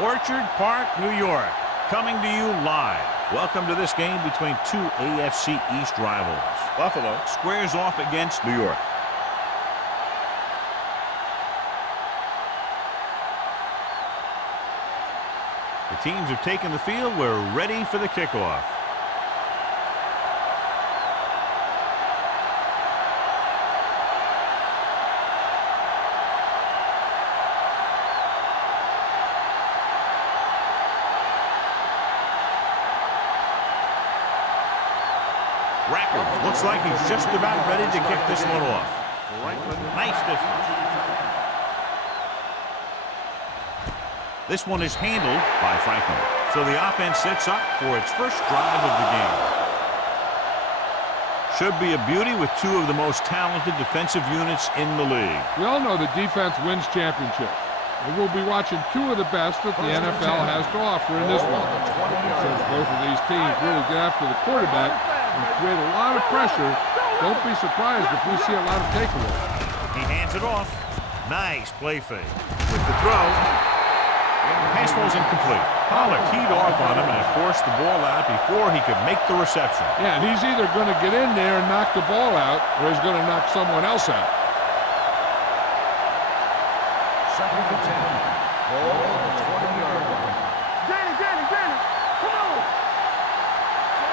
Orchard Park, New York, coming to you live. Welcome to this game between two AFC East rivals. Buffalo squares off against New York. The teams have taken the field. We're ready for the kickoff. Looks like he's just about ready to kick this one off. Nice distance. This one is handled by Franklin. So the offense sets up for its first drive of the game. Should be a beauty with two of the most talented defensive units in the league. We all know that defense wins championships. And we'll be watching two of the best that the NFL has to offer in this one. Since both of these teams really get after the quarterback and create a lot of pressure, don't be surprised if we see a lot of takeaways. He hands it off. Nice play fake. With the throw. Pass was incomplete. Pollard teed off on him and forced the ball out before he could make the reception. Yeah, and he's either going to get in there and knock the ball out, or he's going to knock someone else out. Second and 10. Ball on the 20-yard line. Danny, come on!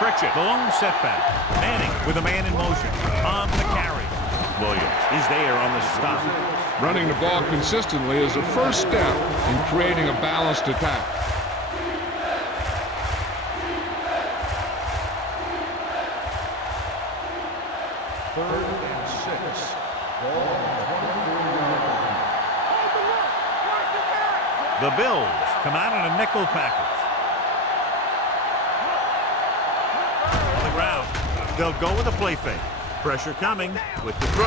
Pritchett, the lone setback. Manning with a man in motion. On the carry. Williams is there on the stop. Running the ball consistently is the first step in creating a balanced attack. Third and 6. Ball on the 24-yard line. The Bills come out in a nickel package. On the ground. They'll go with a play fake. Pressure coming with the throw.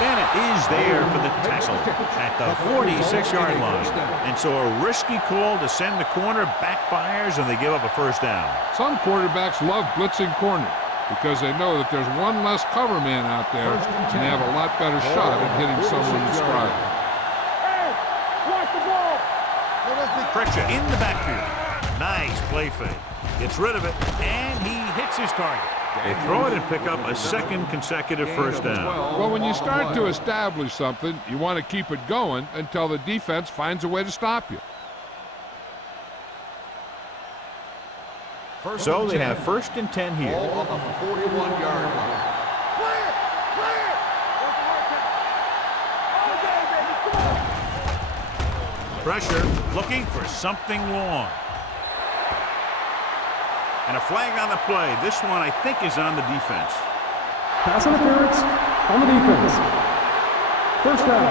Bennett is there for the tackle at the 46-yard line. And so a risky call to send the corner backfires and they give up a first down. Some quarterbacks love blitzing corner because they know that there's one less cover man out there and they have a lot better shot at hitting someone in stride. Pritchett in the backfield. Nice play fake. Gets rid of it, and he hits his target. They throw it and pick up a second consecutive first down. Well, when you start to establish something, you want to keep it going until the defense finds a way to stop you. So they have first and 10 here. Ball on the 41-yard line. Pressure, looking for something long. And a flag on the play. This one, I think, is on the defense. Pass interference on the defense. First down.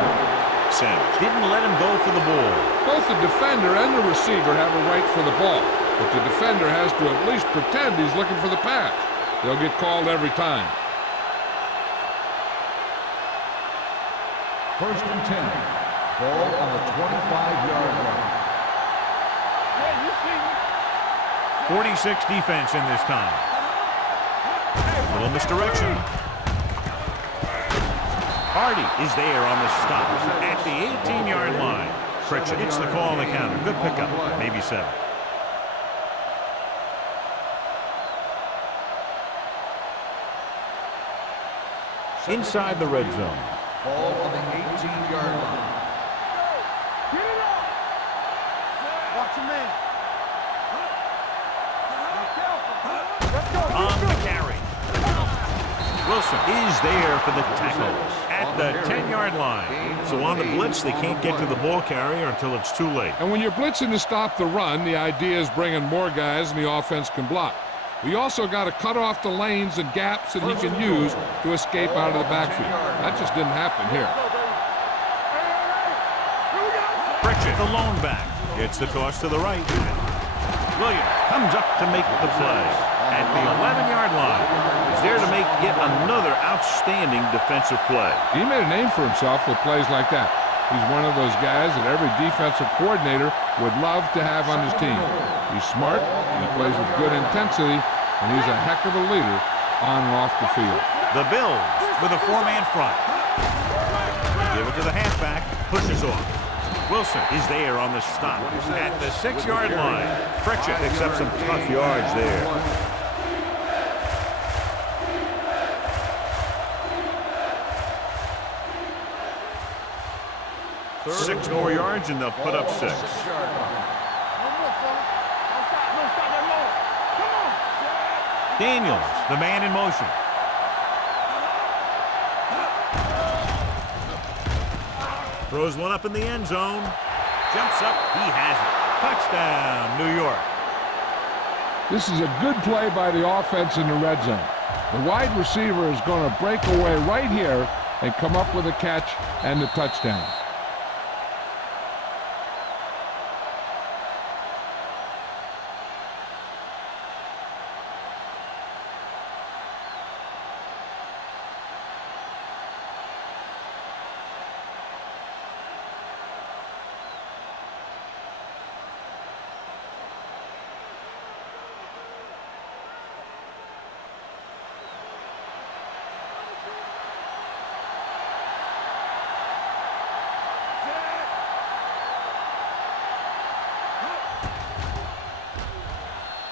Sanders didn't let him go for the ball. Both the defender and the receiver have a right for the ball, but the defender has to at least pretend he's looking for the pass. They'll get called every time. First and 10. Ball on the 25-yard line. 46 defense in this time. Little misdirection. Hardy is there on the stop at the 18-yard line. Pritchett gets the call on the counter. Good pickup. Maybe 7. Inside the red zone. Ball on the 18-yard line. Watch him in. On the carry. Wilson is there for the tackle at the 10-yard line. So on the blitz, they can't get to the ball carrier until it's too late. And when you're blitzing to stop the run, the idea is bringing more guys and the offense can block. We also got to cut off the lanes and gaps that he can use to escape out of the backfield. That just didn't happen here. Pritchett, the lone back, gets the toss to the right. Williams comes up to make the play at the 11-yard line. He's there to make yet another outstanding defensive play. He made a name for himself with plays like that. He's one of those guys that every defensive coordinator would love to have on his team. He's smart, he plays with good intensity, and he's a heck of a leader on and off the field. The Bills with a 4-man front. They give it to the halfback, pushes off. Wilson is there on the stop at the 6-yard line. Pritchett picks up some tough yards there. 6 more yards and they'll put up 6. Daniels, the man in motion. Throws one up in the end zone. Jumps up. He has it. Touchdown, New York. This is a good play by the offense in the red zone. The wide receiver is going to break away right here and come up with a catch and the touchdown.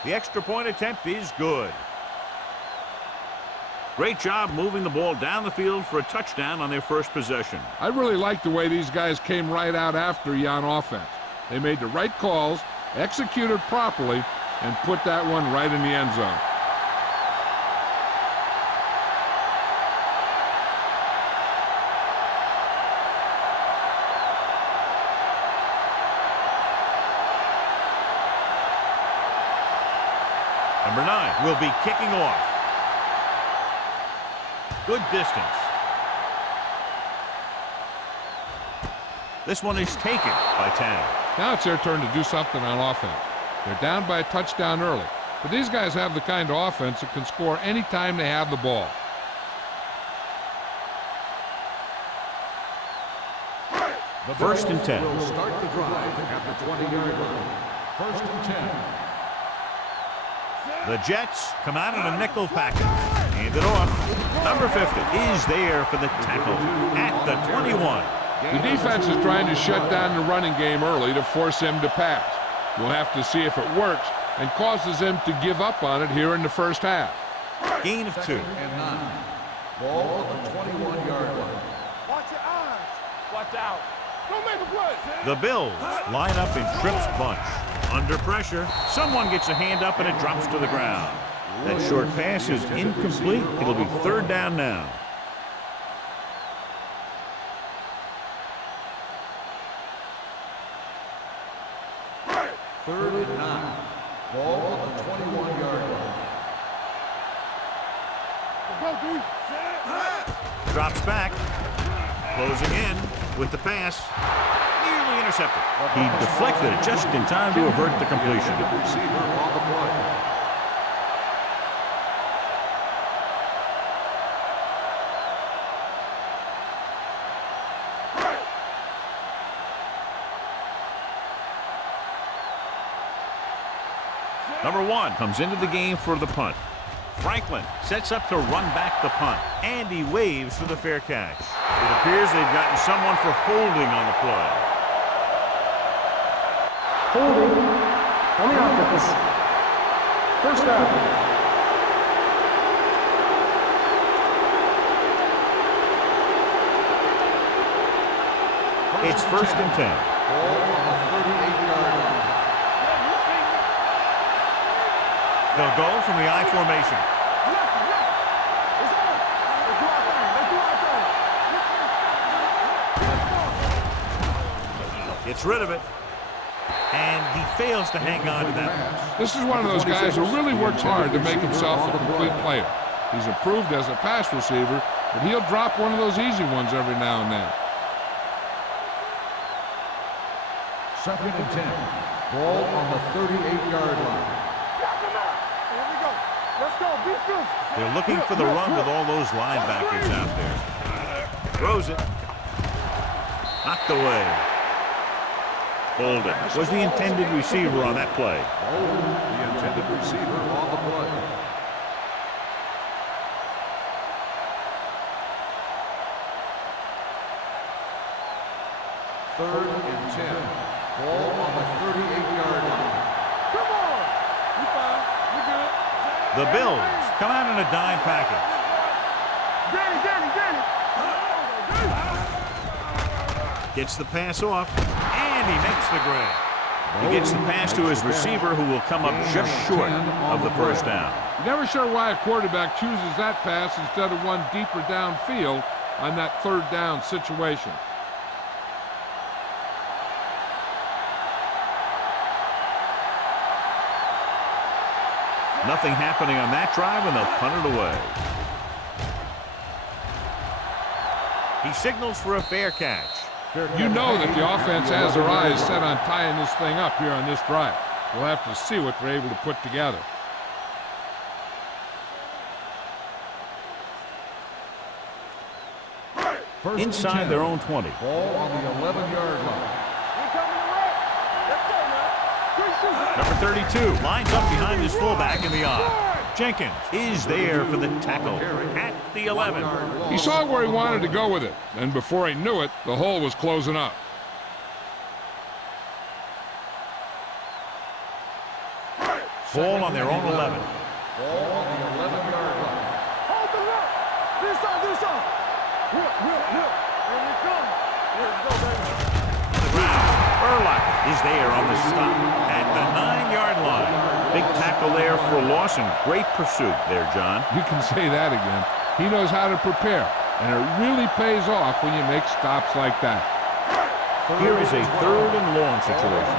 The extra point attempt is good. Great job moving the ball down the field for a touchdown on their first possession. I really like the way these guys came right out after you on offense. They made the right calls, executed properly, and put that one right in the end zone. Number 9 will be kicking off. Good distance. This one is taken by Tanner. Now it's their turn to do something on offense. They're down by a touchdown early, but these guys have the kind of offense that can score any time they have the ball. The first and 10. Will start the drive at the 20-yard line. First and 10. The Jets come out in a nickel package. Hand it off. Number 50 is there for the tackle at the 21. The defense is trying to shut down the running game early to force him to pass. We'll have to see if it works and causes him to give up on it here in the first half. Gain of 2. Second and 9. Ball at the 21-yard line. Watch your eyes. Watch out. Don't make a play. The Bills line up in Tripp's bunch. Under pressure, someone gets a hand up and it drops to the ground. That short pass is incomplete. It'll be third down now. Third and 9. Ball at the 21-yard line. Drops back. Closing in with the pass. Nearly intercepted. He deflected it just in time to avert the completion. Receiver on the play. Number 1 comes into the game for the punt. Franklin sets up to run back the punt, and he waves for the fair catch. It appears they've gotten someone for holding on the play. Holding on the offense. First down. It's first and 10. Ball on the 38-yard line. They'll go from the I formation. Gets rid of it. And he fails to hang on to that. This is one of those guys who really works hard to make himself a complete player. He's improved as a pass receiver, but he'll drop one of those easy ones every now and then. Second and 10. Ball on the 38-yard line. They're looking for the run with all those linebackers out there. Throws it. Knocked away. Bolden was the intended receiver on that play. Bolden, the intended receiver on the play. 3rd and 10. Ball on the 38-yard line. Come on. You fine. You good. The Bills come out in a dime package. Danny. Gets the pass off, and he makes the grab. He gets the pass to his receiver, who will come up just short of the first down. You're never sure why a quarterback chooses that pass instead of one deeper downfield on that 3rd down situation. Nothing happening on that drive, and they'll punt it away. He signals for a fair catch. You know that the offense has their eyes set on tying this thing up here on this drive. We'll have to see what they're able to put together. Inside their own 20. Ball on the 11-yard line. Number 32 lines up behind his fullback in the I. Jenkins is there for the tackle at the 11. He saw where he wanted to go with it, and before he knew it, the hole was closing up. Ball on their own 11. Ball on the 11-yard line. Hold the rock. This on. Here we come. Here we go, baby. The ground. Urlacher is there on the stop at the 9-yard line. Big tackle there for loss and great pursuit there, John. You can say that again. He knows how to prepare, and it really pays off when you make stops like that. Here is a 3rd and long situation.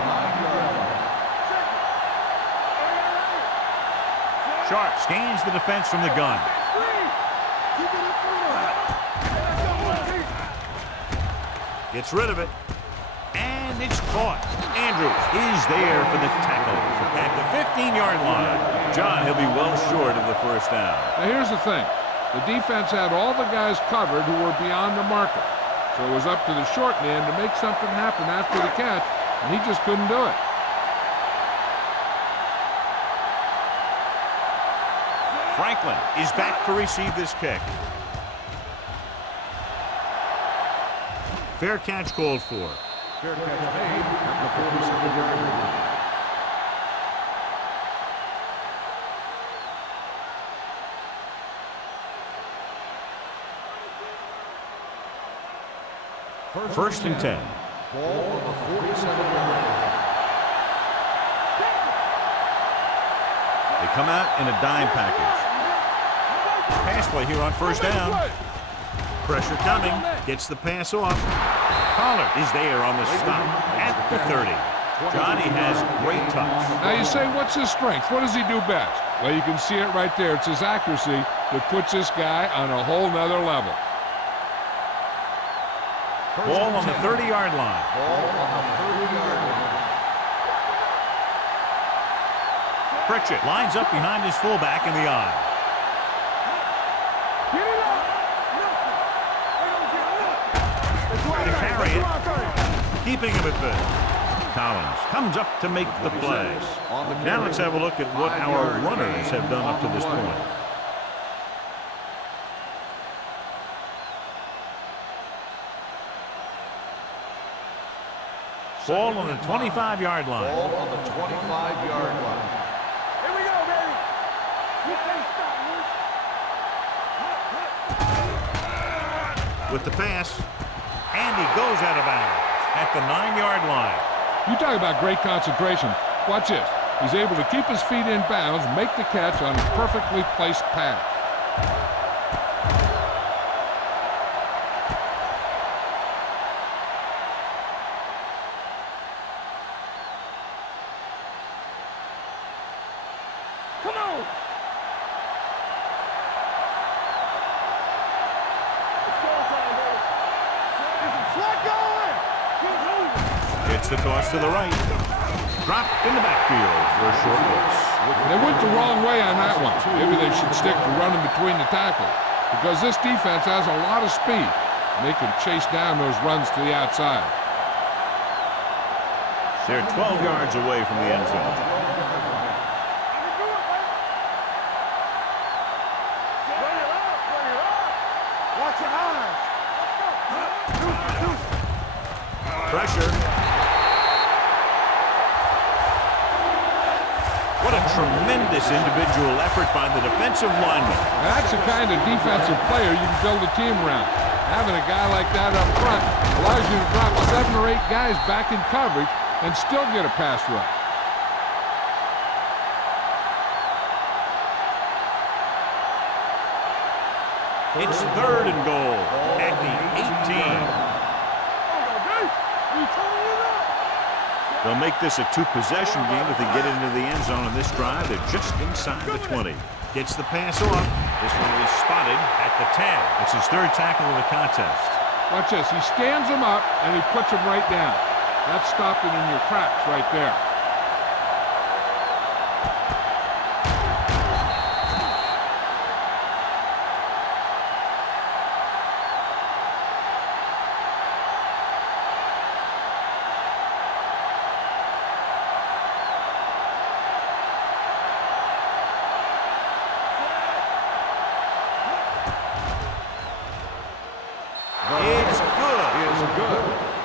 Sharp scans the defense from the gun. Gets rid of it. And it's caught. Andrews is there for the tackle at the 15-yard line. John, he'll be well short of the first down. Now here's the thing. The defense had all the guys covered who were beyond the marker. So it was up to the short man to make something happen after the catch, and he just couldn't do it. Franklin is back to receive this kick. Fair catch called for. Fair catch made at the 47-yard line. First and 10. Ball on the 47-yard line. They come out in a dime package. Pass play here on first down. Pressure coming. Gets the pass off. Pollard is there on the stop at the 30. Johnny has great touch. Now you say, what's his strength? What does he do best? Well, you can see it right there. It's his accuracy that puts this guy on a whole nother level. Ball on the 30-yard line. Ball on the 30-yard line. Pritchett lines up behind his fullback in the I. To carry it, keeping him at bay. Collins comes up to make the play. Now let's have a look at what our runners have done up to this point. Ball on the 25-yard line. Ball on the 25-yard line. Here we go, baby. You can't stop me. With the pass, and he goes out of bounds at the 9-yard line. You talk about great concentration. Watch this. He's able to keep his feet in bounds, make the catch on a perfectly placed pass. Come on. Gets the toss to the right. Dropped in the backfield for a short loss. They went the wrong way on that one. Maybe they should stick to running between the tackles, because this defense has a lot of speed, and they can chase down those runs to the outside. They're 12 yards away from the end zone. Watch your eyes. pressure. What a tremendous individual effort by the defensive lineman. That's the kind of defensive player you can build a team around. Having a guy like that up front allows you to drop 7 or 8 guys back in coverage and still get a pass rush. It's 3rd and goal at the 18. They'll make this a 2-possession game if they get into the end zone on this drive. They're just inside the 20. Gets the pass off. This one is spotted at the 10. It's his 3rd tackle of the contest. Watch this. He stands him up, and he puts him right down. That's stopping in your tracks right there.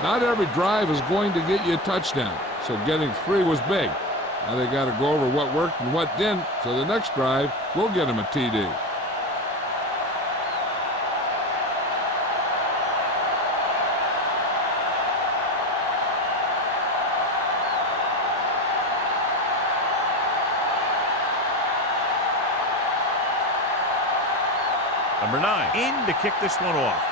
Not every drive is going to get you a touchdown, so getting 3 was big. Now they got to go over what worked and what didn't, so the next drive will get them a TD. Number 9 in to kick this one off.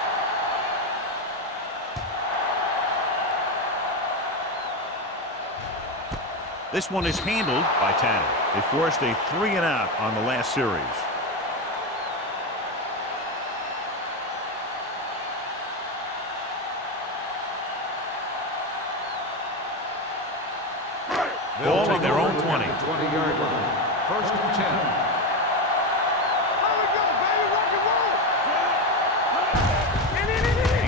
This one is handled by Tanner. They forced a 3-and-out on the last series. Ball on their own 20. 20-yard line. 1st and 10.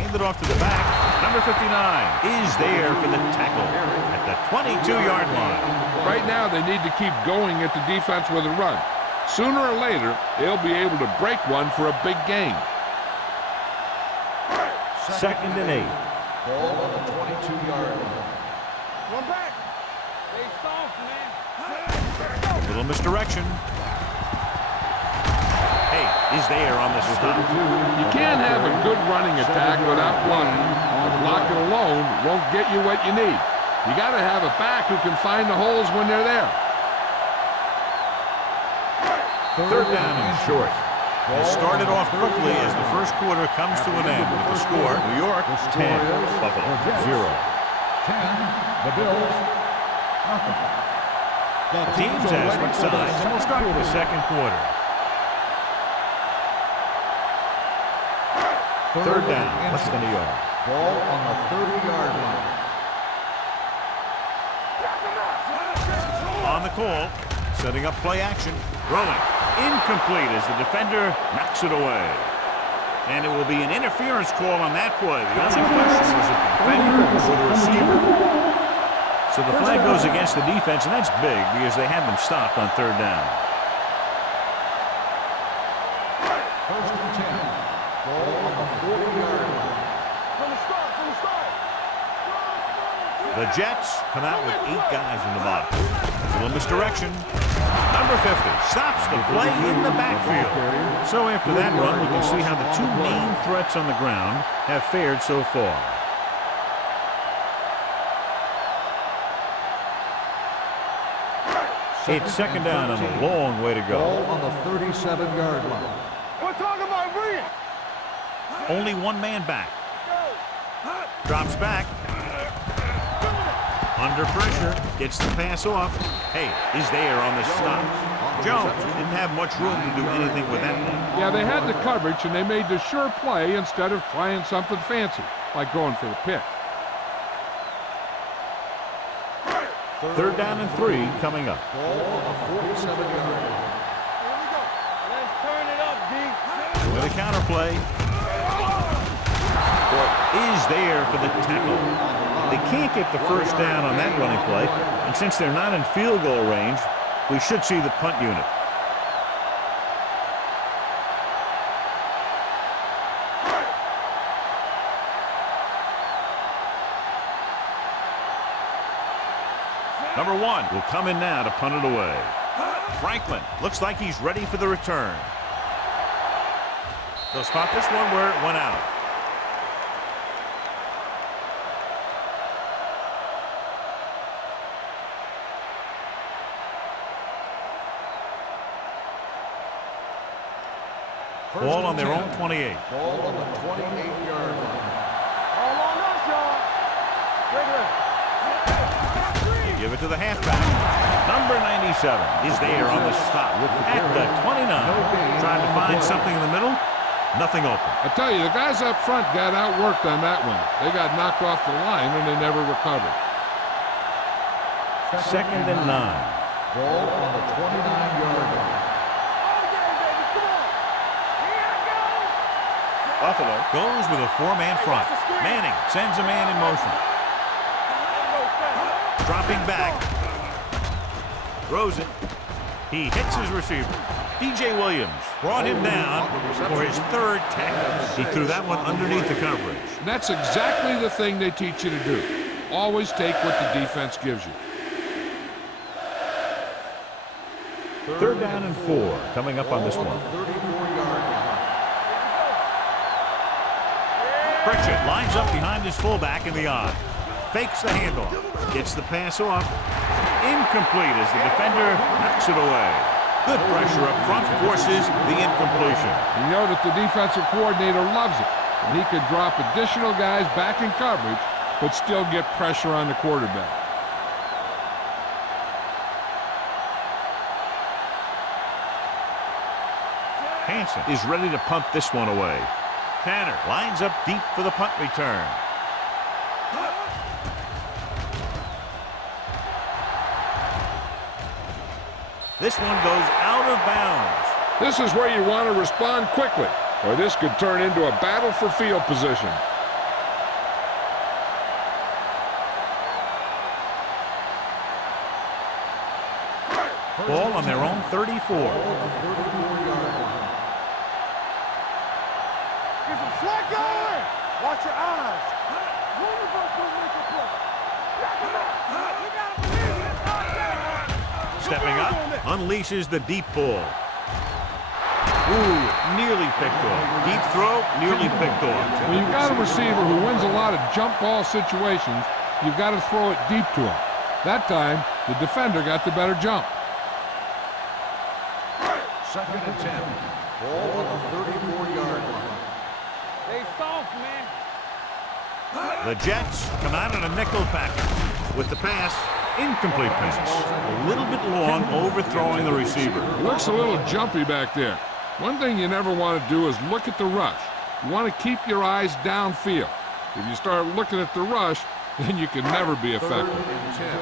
Handed off to the back. Number 59 is there for the tackle at the 22-yard line. Right now, they need to keep going at the defense with a run. Sooner or later, they'll be able to break one for a big gain. 2nd and 8. Ball on the 22-yard line. One back. Stay soft, man. Little misdirection. Hey, is there on the stop. You can't have a good running attack without blocking. Blocking alone won't get you what you need. You got to have a back who can find the holes when they're there. 3rd down and short. They started off quickly as the first quarter comes to an end with the score. New York 10, Buffalo 0. 10, the Bills, nothing. The teams have switched sides, and we'll start with the second quarter. 3rd down, less than a yard. Ball on the 30-yard line. On the call, setting up play action, rolling. Incomplete as the defender knocks it away. And it will be an interference call on that play. The only question was if the defender or the receiver. So the flag goes against the defense, and that's big because they have them stopped on 3rd down. 1st and 10. Ball on the 40-yard line. From the start, from the start. The Jets come out with 8 guys in the box. A little misdirection. Number 50 stops the play in the backfield. So after that run, we can see how the 2 main threats on the ground have fared so far. It's 2nd down and a long way to go. Ball on the 37-yard line. We're talking about bringing. Only 1 man back. Drops back. Under pressure. Gets the pass off. Hey, he's there on the stop. Jones didn't have much room to do anything with that one. Yeah, they had the coverage, and they made the sure play instead of trying something fancy, like going for the pick. 3rd down and 3 coming up. Ball on the 47-yard line. Here we go. Let's turn it up, D. With a counter play. Is there for the tackle. They can't get the first down on that running play, and since they're not in field goal range, we should see the punt unit. Number 1 will come in now to punt it away. Franklin looks like he's ready for the return. They'll spot this one where it went out. Ball on their own 28. Ball on the 28-yard line. All on us, y'all. They give it to the halfback. Number 97 is there on the stop at the 29. Trying to find something in the middle. Nothing open. I tell you, the guys up front got outworked on that one. They got knocked off the line and they never recovered. 2nd and 9. Ball on the 29-yard line. Buffalo goes with a 4-man front. Manning sends a man in motion. Dropping back. Throws it. He hits his receiver. DJ Williams brought him down for his 3rd tackle. He threw that one underneath the coverage. And that's exactly the thing they teach you to do. Always take what the defense gives you. 3rd down and 4 coming up on this one. 34-yard line. Pritchett lines up behind his fullback in the eye. Fakes the handoff. Gets the pass off. Incomplete as the defender knocks it away. Good pressure up front forces the incompletion. You know that the defensive coordinator loves it. And he could drop additional guys back in coverage, but still get pressure on the quarterback. Hansen is ready to punt this one away. Tanner lines up deep for the punt return. This one goes out of bounds. This is where you want to respond quickly, or this could turn into a battle for field position. Ball on their own 34. Slack going! Watch your eyes. One of us will make a play. You gotta believe it. Stepping up, unleashes the deep ball. Ooh, nearly picked off. Deep throw, nearly picked off. When you've got a receiver who wins a lot of jump ball situations, you've got to throw it deep to him. That time, the defender got the better jump. 2nd and 10. Ball on the 34-yard line. They soft, man. The Jets come out in a nickel package with the pass. Incomplete pass. A little bit long, overthrowing the receiver. It looks a little jumpy back there. One thing you never want to do is look at the rush. You want to keep your eyes downfield. If you start looking at the rush, then you can never be effective. 3rd and 10.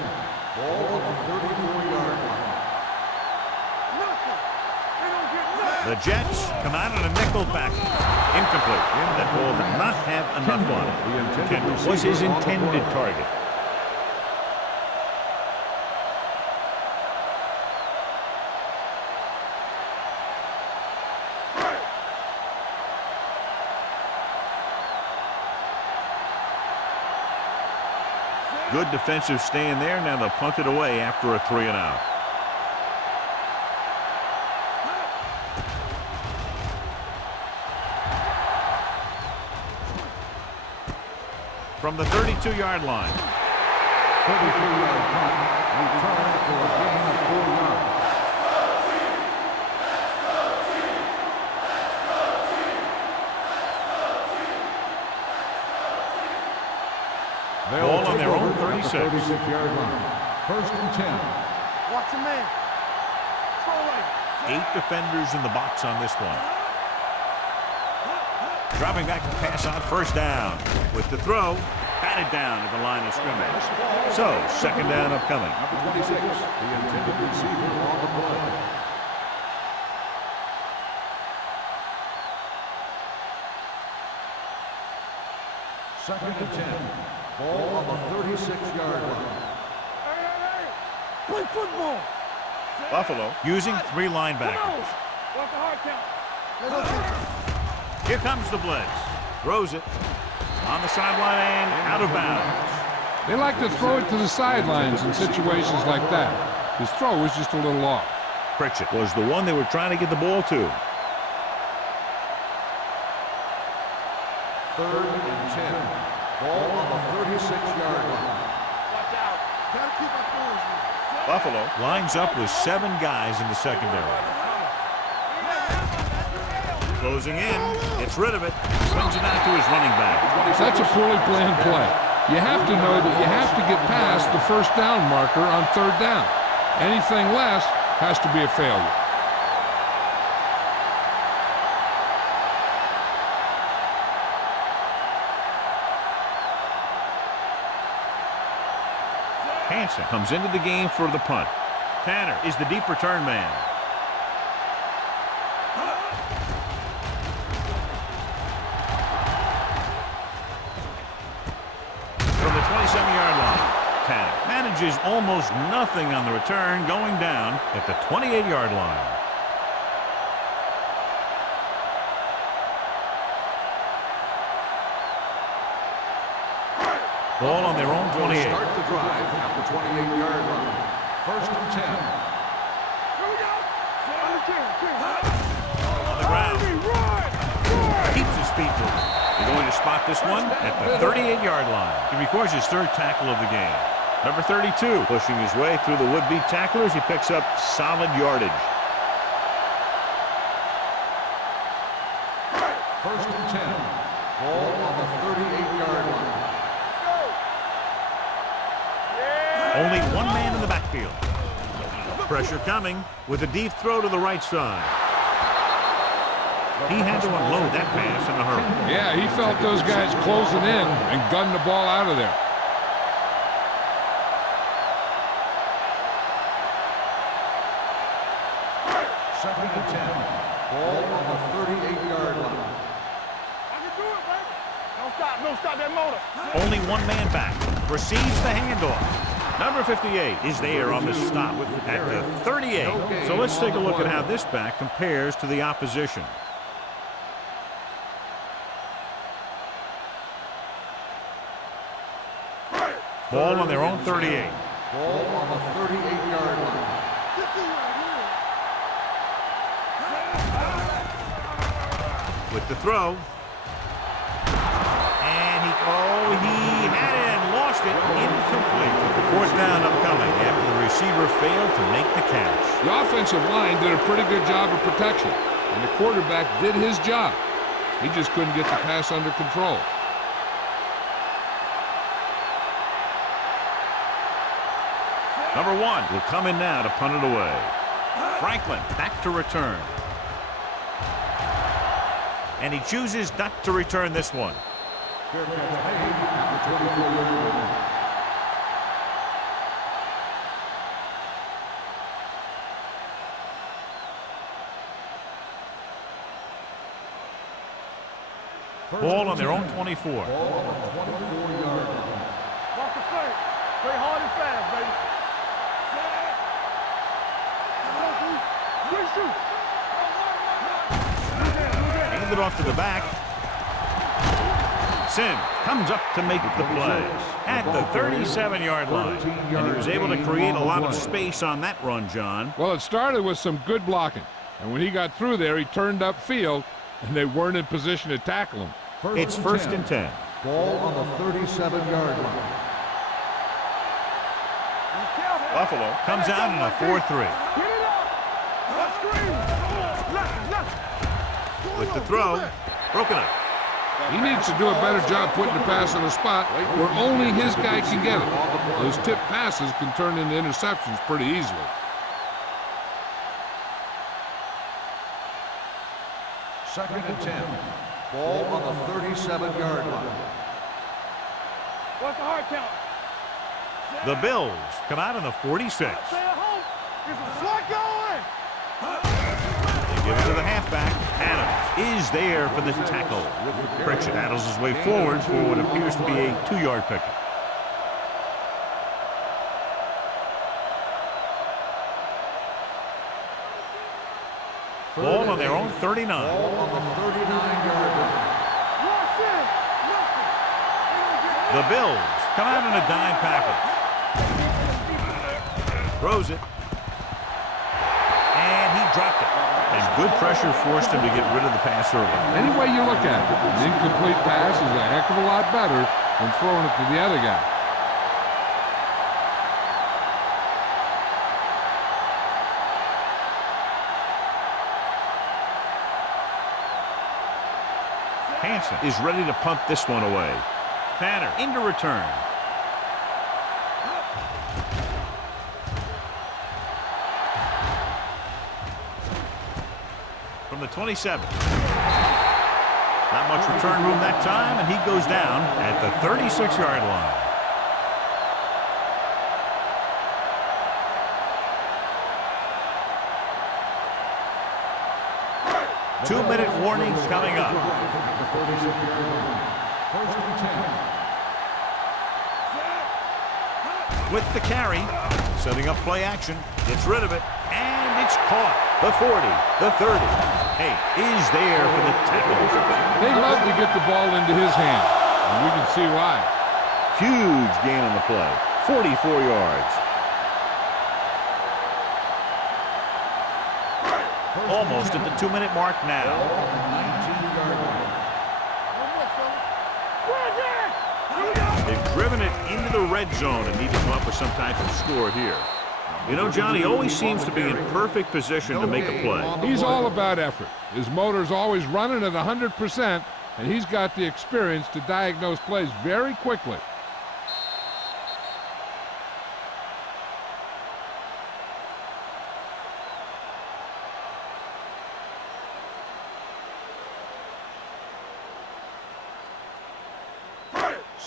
Ball on the 34-yard line. The Jets come out in a nickel package. Incomplete. That ball did not have enough on it. Kendall was his intended target. Good defensive stand there. Now they'll punt it away after a 3-and-out. From the 32-yard line. 33-yard punt. Return for a gain of 4 yards. Ball on their own 36. 36-yard line. 1st and 10. Watch your man. Throw it. 8 defenders in the box on this one. Dropping back to pass on 1st down. With the throw, batted down at the line of scrimmage. So, 2nd down upcoming. Number 26, the intended receiver on the play. Second and 10. Ball on the 36-yard line. Hey. Play football. Buffalo using 3 linebackers. Watch the hard count. Here comes the blitz. Throws it on the sideline and out of bounds. They like to throw it to the sidelines in situations like that. His throw was just a little off. Pritchett was the one they were trying to get the ball to. 3rd and 10. Ball on the 36-yard line. Watch out. Gotta keep our corners in. Buffalo lines up with 7 guys in the secondary. Closing in, gets rid of it, swings it out to his running back. That's a poorly planned play. You have to know that you have to get past the first down marker on 3rd down. Anything less has to be a failure. Hansen comes into the game for the punt. Tanner is the deep return man. From the 27-yard line, Tanner manages almost nothing on the return, going down at the 28-yard line. Ball on their own 28. Start the drive at the 28-yard line. 1st and 10. Here we go. On the ground. Keeps his feet moving. They're going to spot this one at the 38-yard line. He records his 3rd tackle of the game. Number 32, pushing his way through the would-be tacklers. He picks up solid yardage. 1st and 10. Ball on the 38-yard line. Only one man in the backfield. Pressure coming with a deep throw to the right side. He had to unload that pass in a hurry. Yeah, he felt those guys closing in and gunned the ball out of there. Second and 10. Ball on the 38-yard line. I can do it, baby. Don't stop that motor. Only one man back. Receives the handoff. Number 58 is there on the stop at the 38. So let's take a look at how this back compares to the opposition. Ball on their own 38. Ball on the 38-yard line. With the throw. And he had it and lost it. Incomplete. 4th down upcoming after the receiver failed to make the catch. The offensive line did a pretty good job of protection, and the quarterback did his job. He just couldn't get the pass under control. Number 1 will come in now to punt it away. Franklin back to return. And he chooses not to return this one. Fair catch made at the 24-yard line. Ball on their own 24. Ball on the 24-yard line. Walk the flank. Play hard and fast, baby. Handed off to the back. Sim comes up to make the play at the 37-yard line. And he was able to create a lot of space on that run, John. Well, it started with some good blocking, and when he got through there, he turned upfield, and they weren't in position to tackle him. It's 1st and 10. Ball on the 37-yard line. Buffalo comes out in a 4-3. Get it up. Let's screen. Left. With the throw, broken up. He needs to do a better job putting the pass in a spot where only his guy can get it. Those tip passes can turn into interceptions pretty easily. Second and 10. Ball on the 37-yard line. What's the hard count? The Bills come out in the 46. Stay at home. Get some slack going. They give it to the halfback. Adams is there for the tackle. Pritchett battles his way forward for what appears to be a 2-yard pickup. Ball on their own 39. Ball on the 39-yard line. The Bills come out in a dime package. Throws it. And he dropped it. And good pressure forced him to get rid of the pass early. Any way you look at it, an incomplete pass is a heck of a lot better than throwing it to the other guy. Hansen is ready to punt this one away. Tanner into return. From the 27. Not much return room that time, and he goes down at the 36-yard line. Two-minute warning coming up. With the carry, setting up play action, gets rid of it, and it's caught. The 40, the 30. Hey, is there for the tackle. They love to get the ball into his hands, and we can see why. Huge gain on the play, 44 yards. Almost at the 2-minute mark now. They've driven it into the red zone and need to come up with some type of score here. You know, Johnny always seems to be in perfect position to make a play. He's all about effort. His motor's always running at 100%, and he's got the experience to diagnose plays very quickly.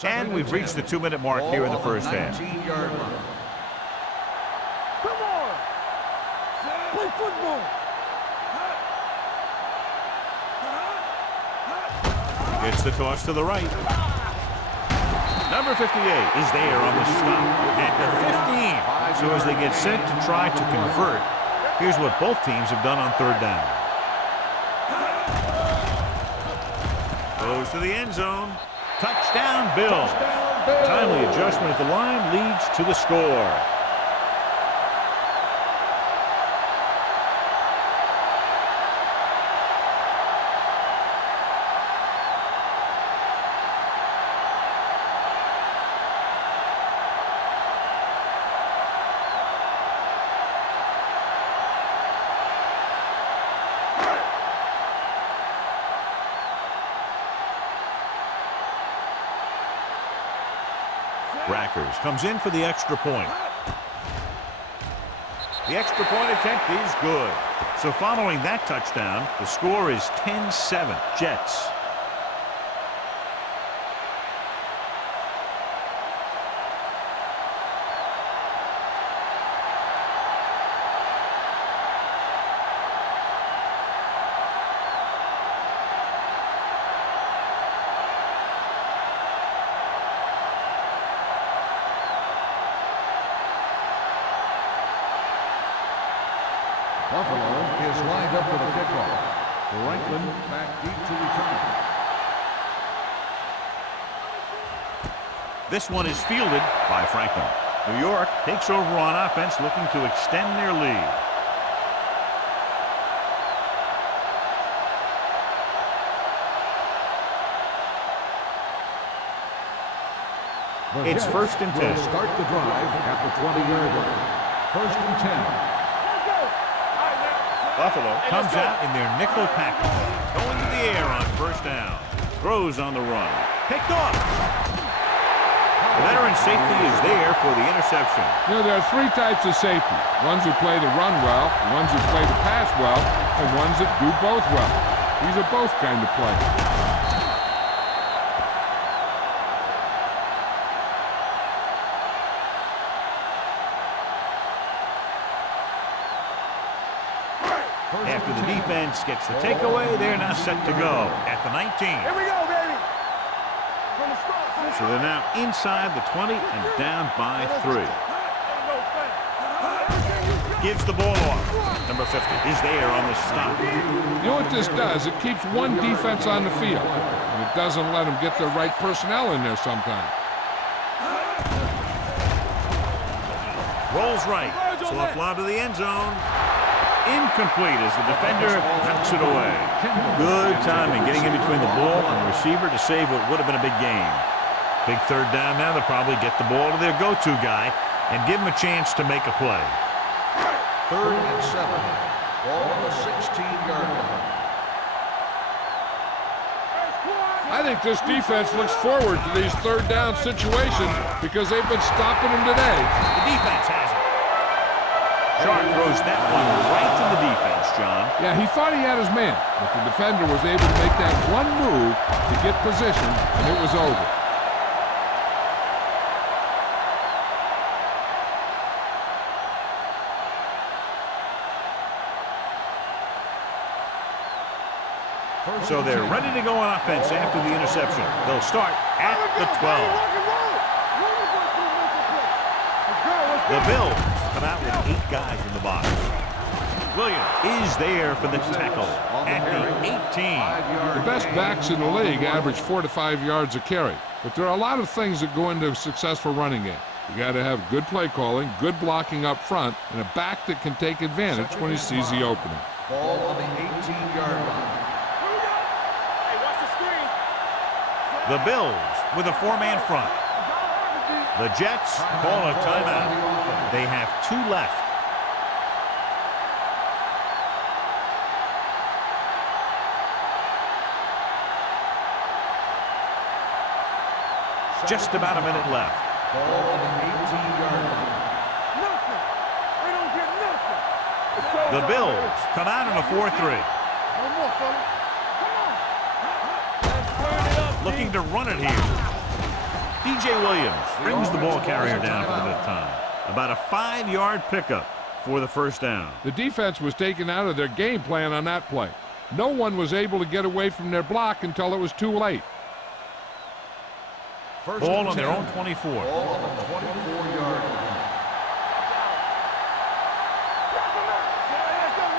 And we've reached the 2-minute mark here in the first half. Come on. Play football. Gets the toss to the right. Number 58 is there on the stop at the 15. So as they get set to try to convert, here's what both teams have done on third down. Goes to the end zone. Touchdown, Bills. Timely adjustment at the line leads to the score. Rackers comes in for the extra point. The extra point attempt is good. So following that touchdown, the score is 10-7 Jets. Buffalo is lined up for the kickoff. Franklin back deep to return. This one is fielded by Franklin. New York takes over on offense, looking to extend their lead. It's 1st and 10. Start the drive at the 20-yard line. 1st and 10. Buffalo comes out in their nickel package. Going to the air on 1st down. Throws on the run. Picked off. The veteran safety is there for the interception. You know, there are three types of safety. Ones who play to run well, ones who play to pass well, and ones that do both well. These are both kind of players. After the defense gets the takeaway, they're now set to go at the 19. Here we go, baby. From the start. So they're now inside the 20 and down by 3. Gives the ball off. Number 50 is there on the stop. You know what this does? It keeps one defense on the field, and it doesn't let them get the right personnel in there sometimes. Rolls right. So a fly to the end zone. Incomplete as the defender knocks it away. Good timing getting in between the ball and the receiver to save what would have been a big game. Big third down now. They'll probably get the ball to their go-to guy and give him a chance to make a play. 3rd and 7. Ball on the 16-yard line. I think this defense looks forward to these third down situations because they've been stopping them today. The defense has it. Sharp throws that one right to the defense, John. Yeah, he thought he had his man, but the defender was able to make that one move to get position, and it was over. So they're ready to go on offense after the interception. They'll start at the 12. The Bills come out with 8 guys in the box. Williams is there for the tackle at the 18. The best backs in the league average 4 to 5 yards a carry, but there are a lot of things that go into a successful running game. You got to have good play calling, good blocking up front, and a back that can take advantage when he sees the opening. Ball on the 18-yard line. The Bills with a 4-man front. The Jets call a timeout. They have 2 left. Just about a minute left. Ball on the 18-yard line. Nothing. They don't get nothing. The Bills come out in a 4-3. No more, fella. Looking to run it here. DJ Williams brings the ball carrier down for the 5th time. About a 5-yard pickup for the first down. The defense was taken out of their game plan on that play. No one was able to get away from their block until it was too late. Ball on their own 24. Ball on the 24-yard line.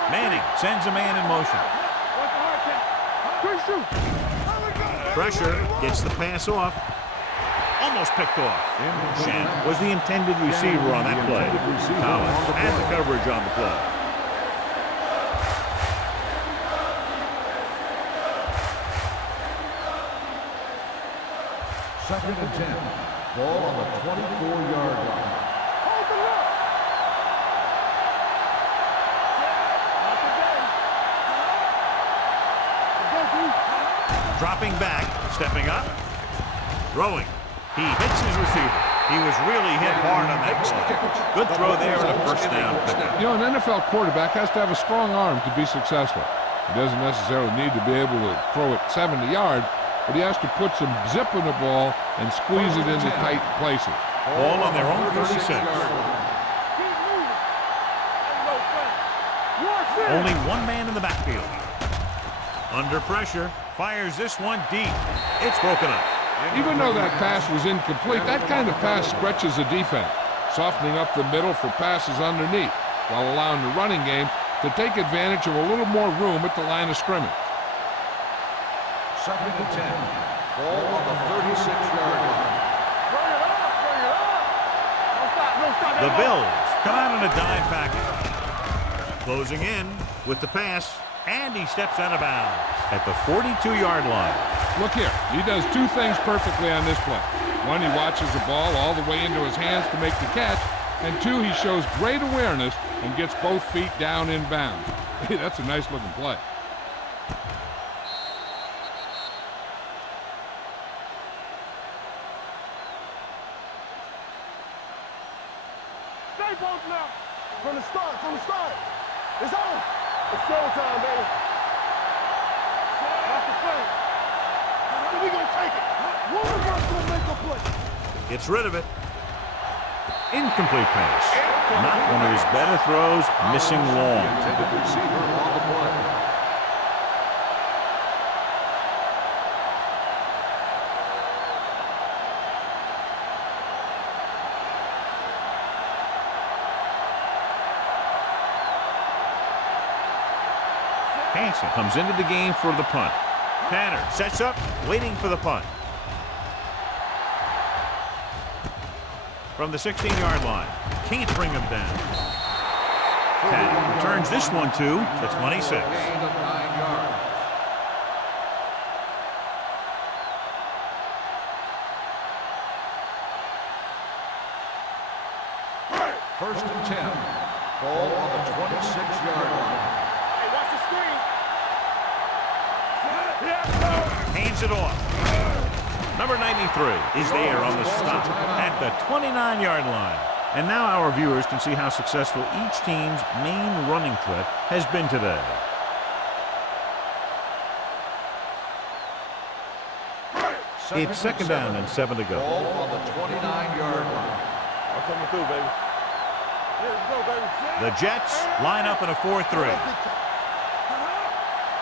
Manning sends a man in motion. Pressure gets the pass off. Almost picked off. Shannon was the intended receiver on that play. Collins had the coverage on the play. Second and 10. Ball on the 24-yard line. Dropping back, stepping up, throwing. He hits his receiver. He was really hit hard on that play. Good throw there and a first down. You know, an NFL quarterback has to have a strong arm to be successful. He doesn't necessarily need to be able to throw it 70 yards, but he has to put some zip in the ball and squeeze it into tight places. Ball on their own 36. Only one man in the backfield. Under pressure, fires this one deep. It's broken up. Even though that pass was incomplete, that kind of pass stretches the defense, softening up the middle for passes underneath, while allowing the running game to take advantage of a little more room at the line of scrimmage. Second and 10. Ball on the 36-yard line. The Bills come out in a dime package. Closing in with the pass, and he steps out of bounds at the 42-yard line. Look here, he does 2 things perfectly on this play. 1, he watches the ball all the way into his hands to make the catch, and 2, he shows great awareness and gets both feet down in bounds. Hey, that's a nice looking play. Stay both now. From the start. It's on. It's showtime, baby. That's the play. So we gonna take it. One of us gonna make a play. Gets rid of it. Incomplete pass. Not one of his better throws, missing long. Intended receiver on the play. Hansen comes into the game for the punt. Tanner sets up, waiting for the punt. from the 16-yard line. Can't bring him down. Tanner returns this one to the 26. Gain of 9 yards. First and 10. Ball on the 26-yard line. Hey, watch the screen. Hands it off. Number 93 is there on the stop at the 29-yard line. And now our viewers can see how successful each team's main running threat has been today. It's second down and 7 to go. Ball on the 29-yard line. I'm coming through, baby. Let's go, baby. The Jets line up in a 4-3.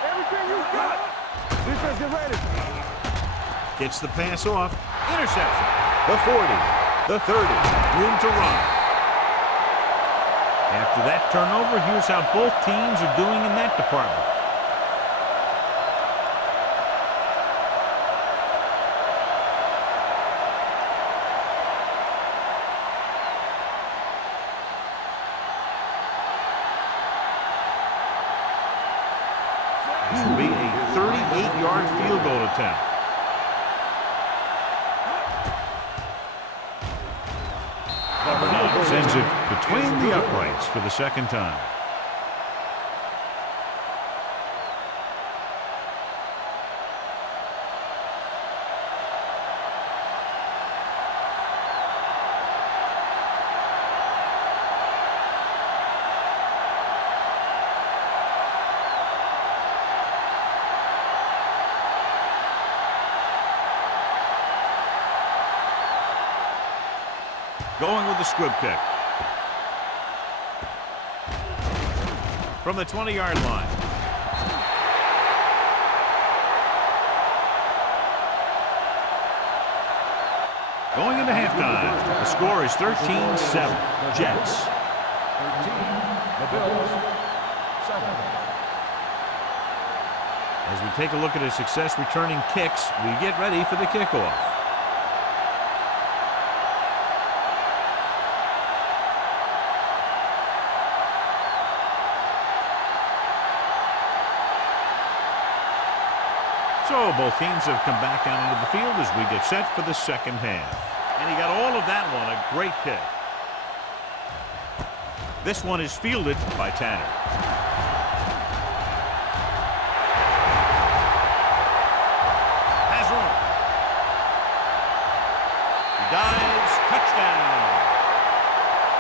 Everything you got. Defense, get ready. Gets the pass off. Interception. The 40. The 30. Room to run. After that turnover, here's how both teams are doing in that department. This will be a 38-yard field goal attempt. Number 9 sends it between the uprights for the second time. Going with the squib kick. From the 20-yard line. Going into halftime. The score is 13-7. Jets. 13. The Bills. 7. As we take a look at his success returning kicks, we get ready for the kickoff. So both teams have come back out into the field as we get set for the second half. And he got all of that one, a great kick. This one is fielded by Tanner. Has room. He dives, touchdown.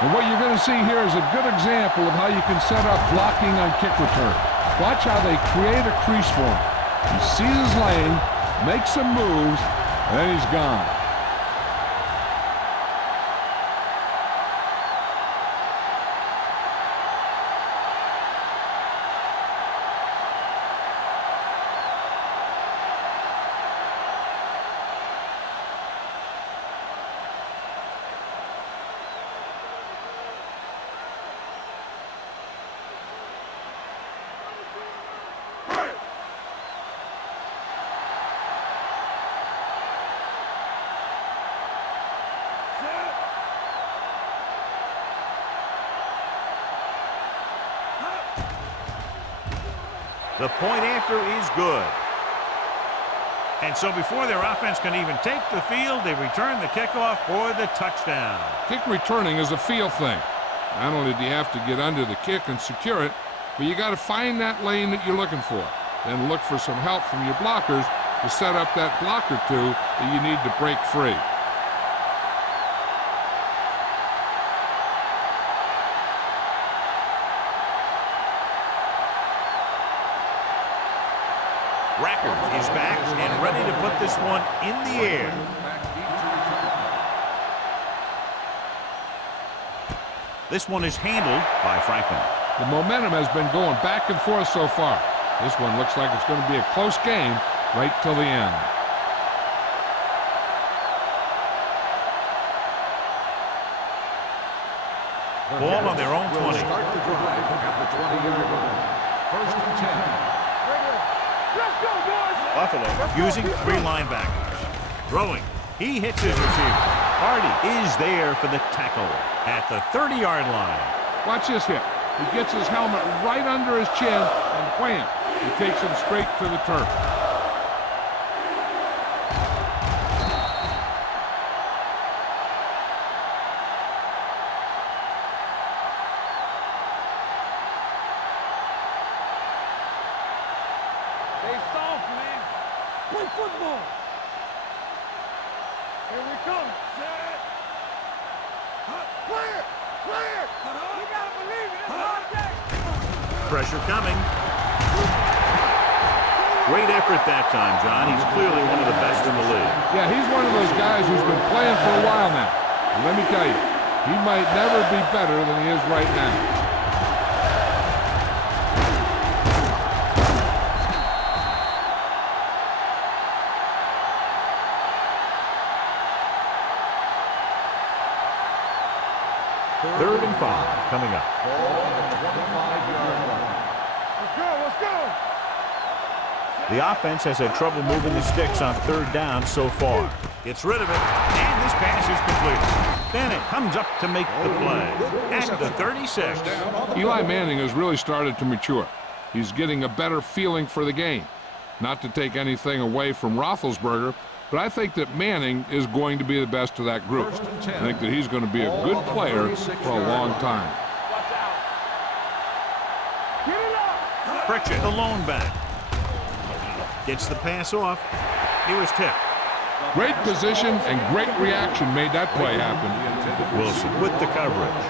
And what you're going to see here is a good example of how you can set up blocking on kick return. Watch how they create a crease for him. He sees his lane, makes some moves, and then he's gone. The point after is good. And so before their offense can even take the field, they return the kickoff for the touchdown. Kick returning is a feel thing. Not only do you have to get under the kick and secure it, but you got to find that lane that you're looking for. Then look for some help from your blockers to set up that block or two that you need to break free. Rackers is back and ready to put this one in the air. This one is handled by Franklin. The momentum has been going back and forth so far. This one looks like it's going to be a close game right till the end. Ball on their own 20. Start the drive at the 20-yard line. First and 10. Let's go, boys. Buffalo using 3 linebackers. Throwing. He hits his receiver. Hardy is there for the tackle at the 30-yard line. Watch this hit. He gets his helmet right under his chin, and wham, he takes him straight to the turf. Stay soft, man. Play football. Here we come. Set. Clear. Clear. You gotta believe it. It's hard day. Pressure coming. Great effort that time, John. He's clearly one of the best in the league. Yeah, he's one of those guys who's been playing for a while now. And let me tell you, he might never be better than he is right now. Third and 5 coming up. Ball on the 25-yard line. Let's go. Let's go. The offense has had trouble moving the sticks on third down so far. Gets rid of it, and this pass is complete. Bennett comes up to make the play at the 36. Eli Manning has really started to mature. He's getting a better feeling for the game. Not to take anything away from Roethlisberger, but I think that Manning is going to be the best of that group. I think that he's going to be a good player for a long time. Watch out. Get it up. Pritchett, the lone back. Gets the pass off. He was tipped. Great position and great reaction made that play happen. Wilson with the coverage.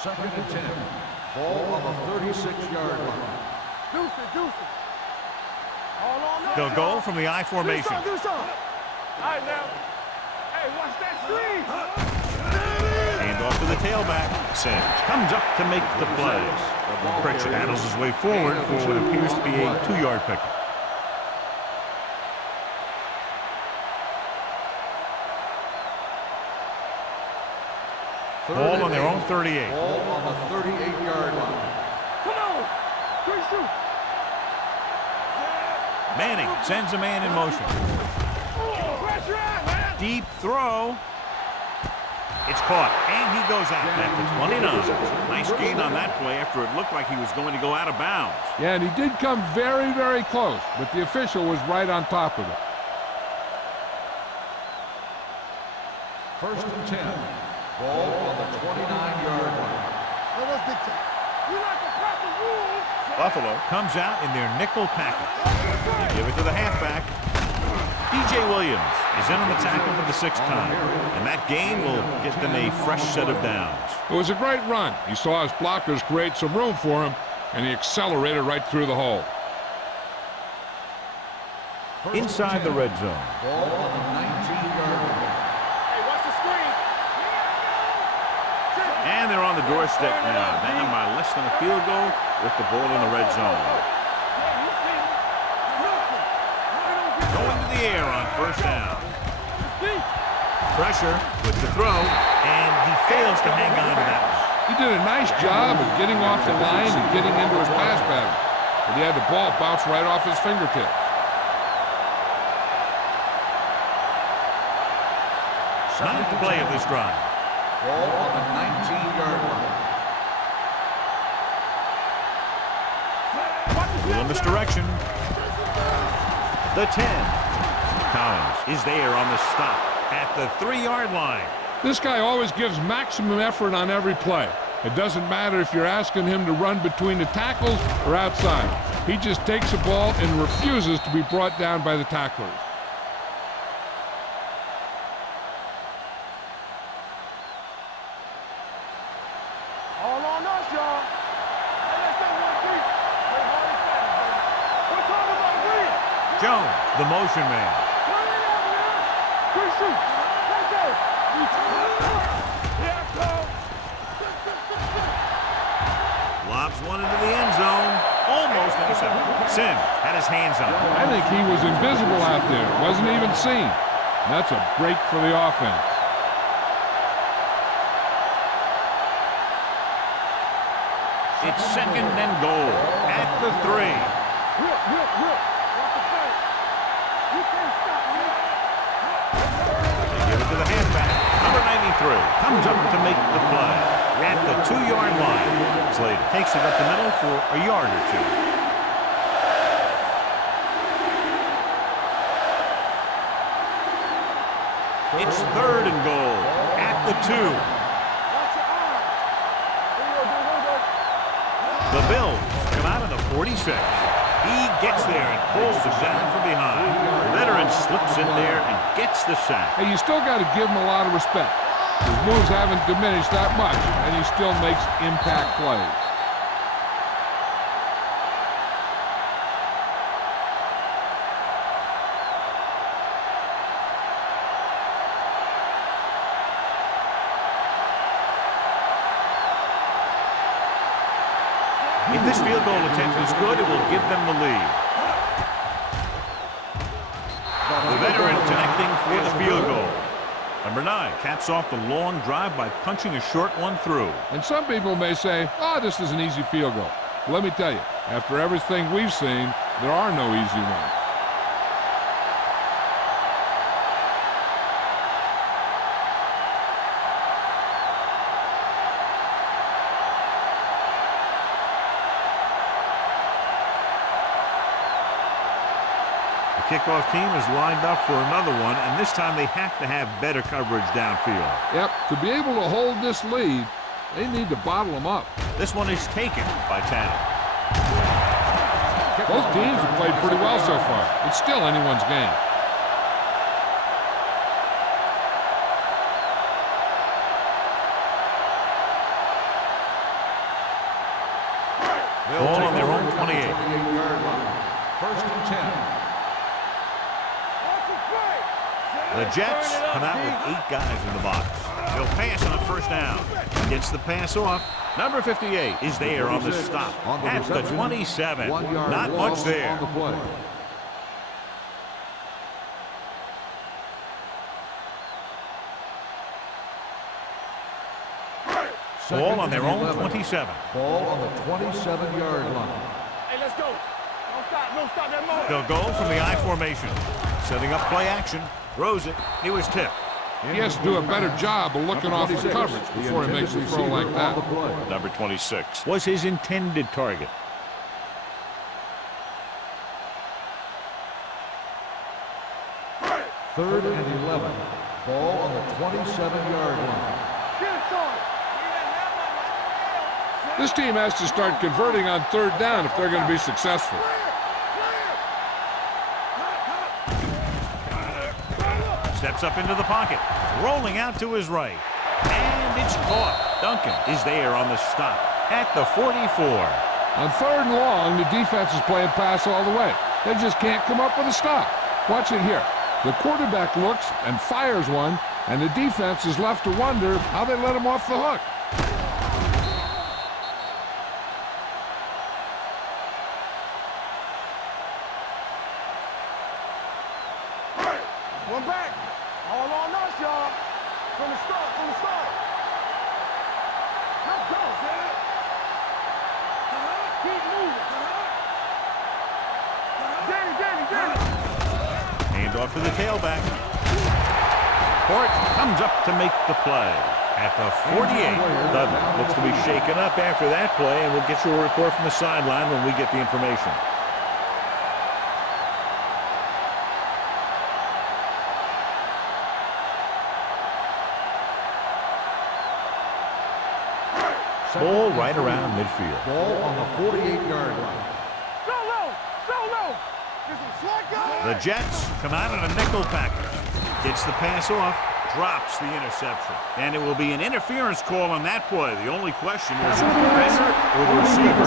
Second and 10. Ball on the 36-yard line. Deuce it. All on us, They'll go y'all. from the I formation. Do something. All right, now. Hey, watch that screen. Hand off to the tailback. Sims comes up to make the play. Pritchett handles his way forward for what appears to be a 2-yard pickup. Ball on their own 38. Ball on the 38-yard line. Come on. Quick shoot. Manning sends a man in motion. Pressure out, man. Deep throw. It's caught, and he goes out at the 29. Nice gain on that play after it looked like he was going to go out of bounds. Yeah, and he did come very, very close, but the official was right on top of it. First and 10. Ball on the 29-yard line. That was big time. You like to crack the rules. Buffalo comes out in their nickel package. They give it to the halfback. DJ Williams is in on the tackle for the 6th time, and that gain will get them a fresh set of downs. It was a great run. He saw his blockers create some room for him, and he accelerated right through the hole. Inside the red zone. Ball on the 19-yard line. Hey, watch the screen. And they're on the doorstep now, down by less than a field goal with the ball in the red zone. Going to the air on first down. Pressure with the throw, and he fails to hang on to that one. He did a nice job of getting off the line and getting into his pass pattern, but he had the ball bounce right off his fingertips. Ninth play of this drive. Ball on the 19-yard line. Little misdirection. The 10. Collins is there on the stop at the 3-yard line. This guy always gives maximum effort on every play. It doesn't matter if you're asking him to run between the tackles or outside. He just takes the ball and refuses to be brought down by the tacklers. All on us, y'all. Hey, let's go 1-3. Play hard and fast, baby. We're talking about win. Jones, the motion man. Turn it up, man. Quick shoot. Let's go. Here I come. Lobs one into the end zone. Almost intercepted. Sim had his hands on it. I think he was invisible out there. Wasn't even seen. That's a break for the offense. It's second and goal at the 3. Rip, rip, rip. Watch the fight. You can't stop me. They give it to the halfback. Number 93 comes up to make the play at the 2-yard line. Slater takes it up the middle for a yard or two. It's third and goal at the 2. Watch your eyes. Here we go. The Bills come out of the 46. He gets there and pulls it down from behind. The veteran slips in there and gets the sack. Hey, you still got to give him a lot of respect. His moves haven't diminished that much, and he still makes impact plays. If this field goal attempt is good, it will give them the lead. The veteran connecting for the field goal. Number 9 caps off the long drive by punching a short one through. And some people may say, oh, this is an easy field goal. Let me tell you, after everything we've seen, there are no easy ones. The kickoff team is lined up for another one, and this time they have to have better coverage downfield. Yep, to be able to hold this lead, they need to bottle them up. This one is taken by Tanner. Both teams have played pretty well so far. It's still anyone's game. Ball on their own 28. First and 10. The Jets come out with 8 guys in the box. They'll pass on first down. Gets the pass off. Number 58 is there on the stop at the 27. Not much there. Ball on their own 27. Ball on the 27-yard line. Hey, let's go. Don't stop that motor. They'll go from the I formation. Setting up play action. Throws it. He was tipped. He has to do a better job of looking off the coverage before he makes a throw like that. Number 26 was his intended target. Third and 11. Ball on the 27-yard line. Get it, son. This team has to start converting on third down if they're going to be successful. Steps up into the pocket, rolling out to his right, and it's caught. Duncan is there on the stop at the 44. On third and long, the defense is playing pass all the way. They just can't come up with a stop. Watch it here. The quarterback looks and fires one, and the defense is left to wonder how they let him off the hook. One back. All on us, y'all. From the start. Let's go, Zed. Keep moving. Danny. Hand off to the tailback. Hort comes up to make the play at the 48. Dudley looks to be shaken up after that play, and we'll get you a report from the sideline when we get the information. Ball right around midfield. Ball on the 48-yard line. So low. This is Flacco. The Jets come out in a nickel package. Gets the pass off, drops the interception. And it will be an interference call on that play. The only question is the defender or the receiver.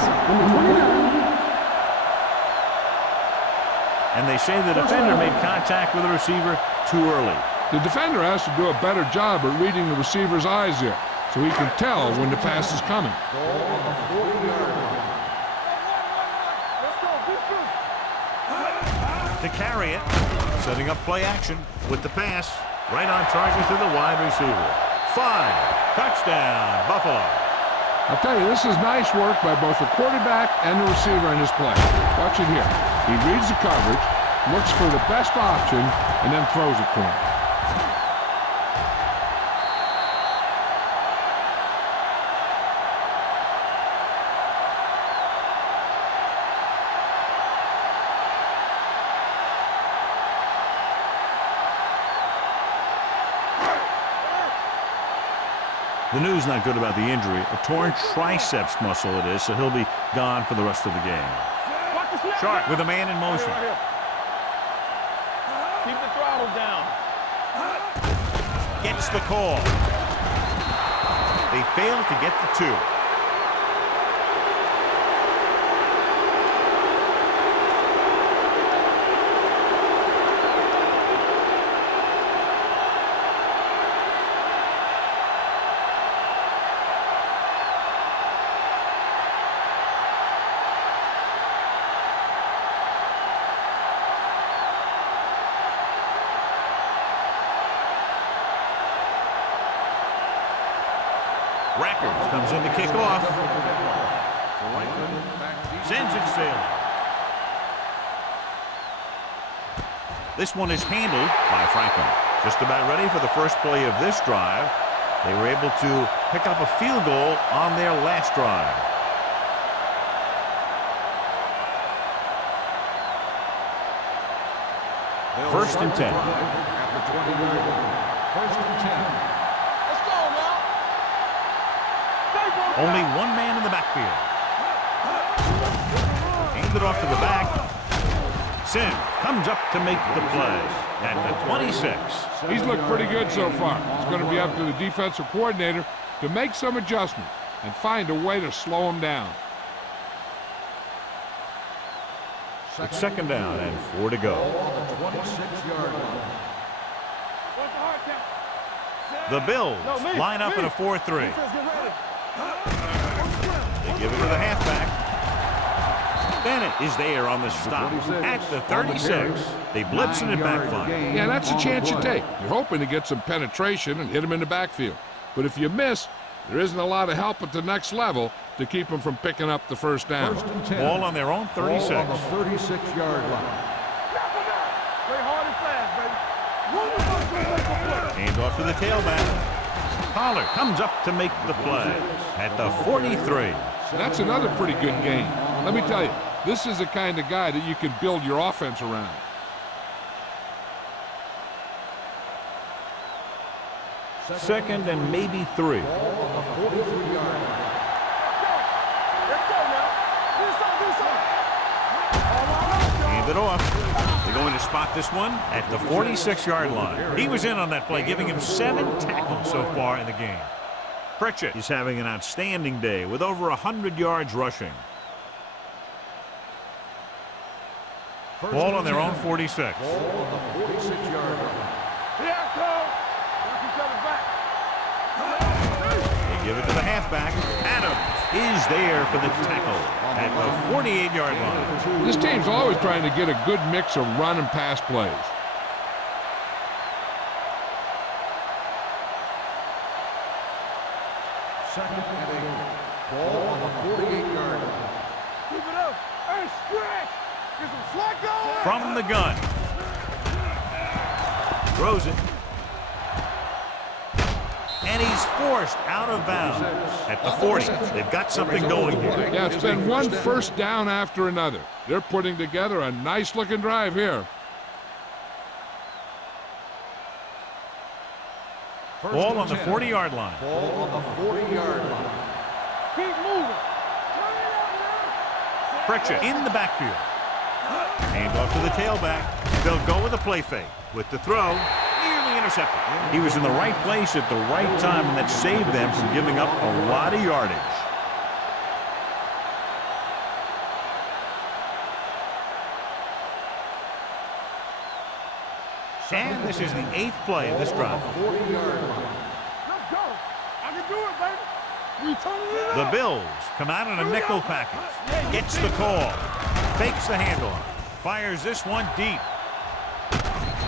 And they say the defender made contact with the receiver too early. The defender has to do a better job at reading the receiver's eyes here, so he can tell when the pass is coming. Ball on the 40-yard line. Let's go. To carry it, setting up play action with the pass. Right on target to the wide receiver. 5. Touchdown, Buffalo. I'll tell you, this is nice work by both the quarterback and the receiver in this play. Watch it here. He reads the coverage, looks for the best option, and then throws it to him. The news not good about the injury. A torn triceps muscle it is, so he'll be gone for the rest of the game. Sharp with a man in motion. Keep the throttle down. Gets the call. They fail to get the 2. Records comes in to kick off. Sends it sailing. This one is handled by Franklin. Just about ready for the first play of this drive. They were able to pick up a field goal on their last drive. First and 10. First and 10. Only one man in the backfield. Aimed it off to the back. Sim comes up to make the play at the 26. He's looked pretty good so far. It's going to be up to the defensive coordinator to make some adjustments and find a way to slow him down. It's second down and 4 to go. The Bills line up in a 4-3. They give it to the halfback. Bennett is there on the stop at the 36. They blitz and it backfire. Yeah, that's a chance you take. You're hoping to get some penetration and hit him in the backfield. But if you miss, there isn't a lot of help at the next level to keep them from picking up the first down. First and 10. Ball on their own 36. Ball on the 36-yard line. Play hard and fast, baby. Hand off to the tailback. Pollard comes up to make the play at the 43. That's another pretty good game. Let me tell you, this is the kind of guy that you can build your offense around. Second and maybe 3. Let's go now. Do something. Hand it off. They're going to spot this one at the 46-yard line. He was in on that play, giving him 7 tackles so far in the game. Pritchett is having an outstanding day with over 100 yards rushing. Ball on their own 46. Ball on the 46-yard line. Here I come. Knock each other back. They give it to the halfback. Adams is there for the tackle at the 48-yard line. This team's always trying to get a good mix of run and pass plays. Second and 8. Ball on the 48-yard line. Keep it up. Hey, stretch. Get some slack going. From the gun. Throws it. And he's forced out of bounds at the 40. They've got something going here. Yeah, it's been one first down after another. They're putting together a nice-looking drive here. Ball on the 40-yard line. Ball on the 40-yard line. Keep moving. Pritchett in the backfield. Hand off to the tailback. They'll go with a play fake. With the throw, nearly intercepted. He was in the right place at the right time, and that saved them from giving up a lot of yardage. And this is the 8th play of this drive. 40-yard line. Let's go. I can do it, baby. We turning it The up. Bills come out in a nickel package. Gets the call. Fakes the handoff. Fires this one deep.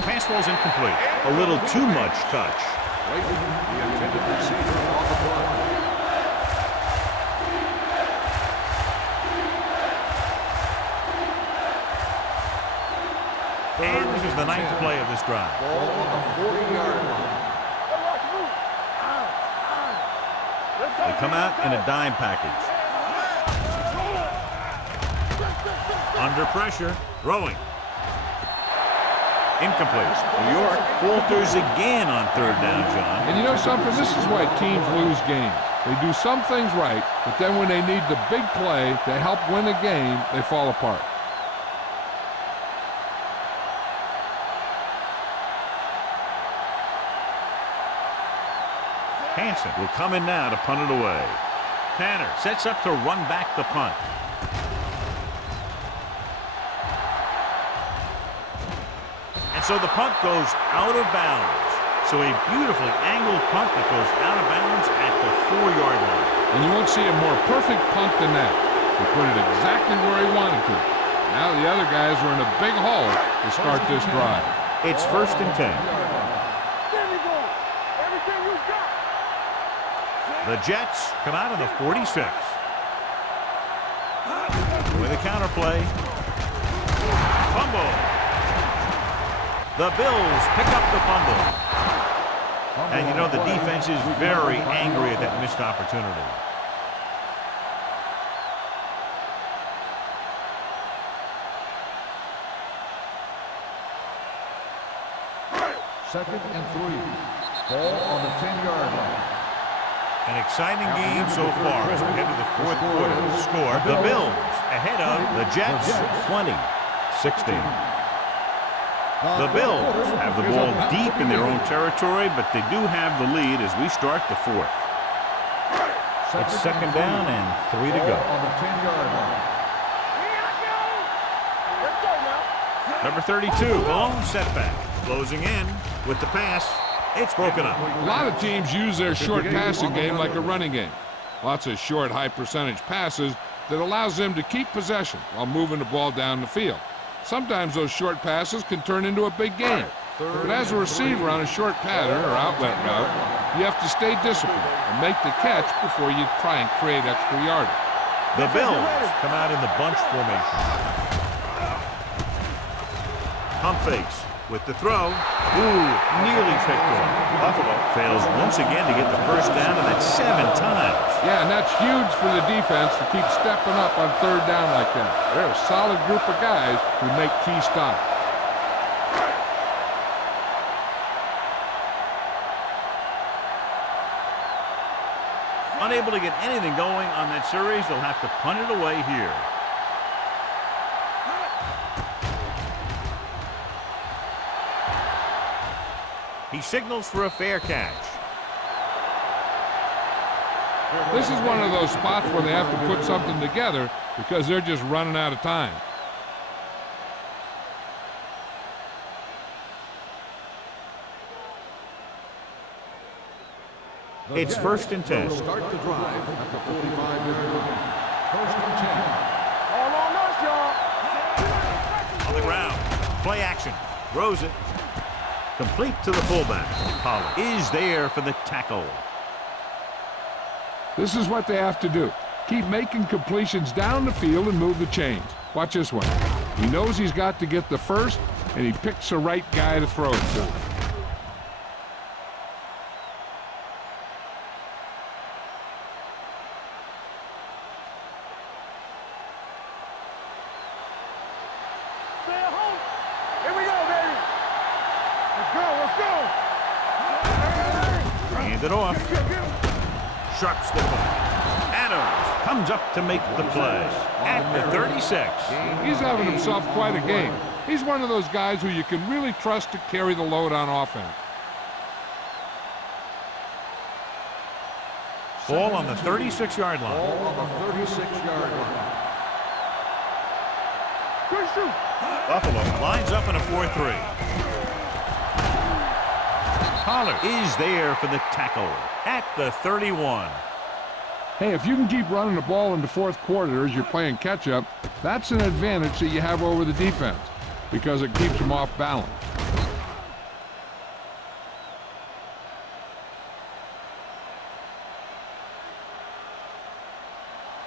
Pass ball's incomplete. A little too much touch. Waiting the intended receiver on the play. And this is the ninth play of this drive. Ball on the 40-yard line. They come out in a dime package. Under pressure, throwing. Incomplete. New York falters again on third down, John. And you know something? This is why teams lose games. They do some things right, but then when they need the big play to help win a game, they fall apart. Hansen will come in now to punt it away. Tanner sets up to run back the punt. And so the punt goes out of bounds. So a beautifully angled punt that goes out of bounds at the 4-yard line. And you won't see a more perfect punt than that. He put it exactly where he wanted to. Now the other guys are in a big hole to start this drive. It's 1st and 10. There we go. Everything you got. The Jets come out on the 46. With a counter play. Fumble. The Bills pick up the fumble. And you know the defense is very angry at that missed opportunity. Second and 3. Ball on the 10-yard line. An exciting game so far as we head to the 4th quarter. Score, the Bills ahead of the Jets 20-16. The Bills have the ball deep in their own territory, but they do have the lead as we start the 4th. It's 2nd down and 3 to go. On the 10-yard line. Here I go. Let's go now. Number 32, long setback. Closing in with the pass. It's broken up. A lot of teams use their short passing game like a running game. Lots of short, high-percentage passes that allows them to keep possession while moving the ball down the field. Sometimes those short passes can turn into a big game. But as a receiver on a short pattern or outlet route, you have to stay disciplined and make the catch before you try and create extra yardage. The Bills come out in the bunch formation. Pump fakes with the throw. Ooh, nearly picked off. Buffalo fails once again to get the first down, and that's 7 times. Yeah, and that's huge for the defense to keep stepping up on third down like that. They're a solid group of guys who make key stops. Unable to get anything going on that series, they'll have to punt it away here. He signals for a fair catch. This is one of those spots where they have to put something together because they're just running out of time. It's 1st and 10. Start the drive at the 45-yard line. 1st and 10. All on us, y'all. On the ground. Play action. Throws it. Complete to the fullback. Pollard is there for the tackle. This is what they have to do. Keep making completions down the field and move the chains. Watch this one. He knows he's got to get the first, and he picks the right guy to throw it to. Stay at home. Here we go, baby. Let's go, let's go. Hand it off. Sharp step up. Adams comes up to make the play at the 36. He's having himself quite a game. He's one of those guys who you can really trust to carry the load on offense. Ball on the 36-yard line. Ball on the 36-yard line. Good shoot. Buffalo lines up in a 4-3. Pollard is there for the tackle at the 31. Hey, if you can keep running the ball in the 4th quarter as you're playing catch-up, that's an advantage that you have over the defense because it keeps them off balance.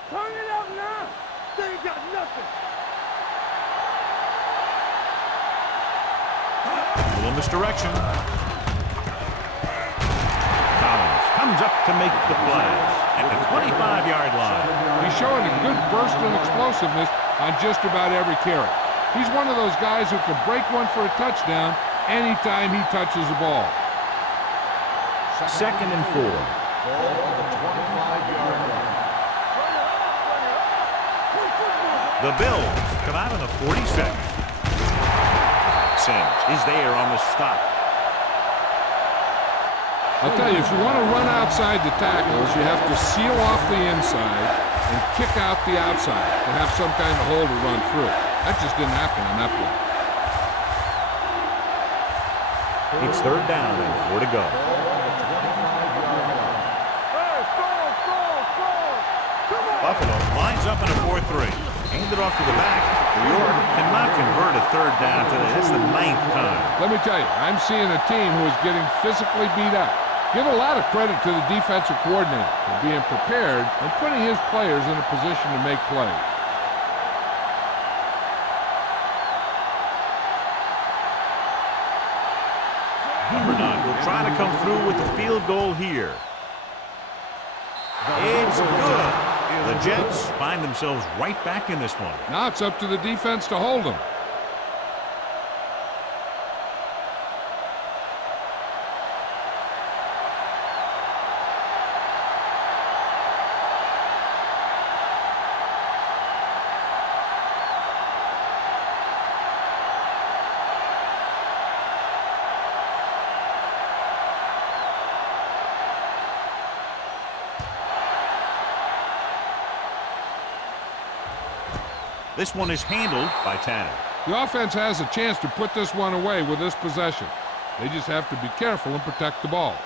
Turn it up now. They ain't got nothing. A little misdirection. Collins comes up to make the play at the 25-yard line. He's showing a good burst and explosiveness on just about every carry. He's one of those guys who can break one for a touchdown anytime he touches the ball. Second and 4. Ball on the 25-yard line. The Bills come out on the 46. Sims is there on the stop. I'll tell you, if you want to run outside the tackles, you have to seal off the inside and kick out the outside to have some kind of hole to run through. That just didn't happen on that play. It's third down and 4 to go. Buffalo lines up in a 4-3. Hand it off to the back. New York cannot convert a third down today. That's the 9th time. Let me tell you, I'm seeing a team who is getting physically beat up. Give a lot of credit to the defensive coordinator for being prepared and putting his players in a position to make plays. Number 9 will try to come through with the field goal here. It's good. The Jets find themselves right back in this one. Now it's up to the defense to hold them. This one is handled by Tanner. The offense has a chance to put this one away with this possession. They just have to be careful and protect the ball.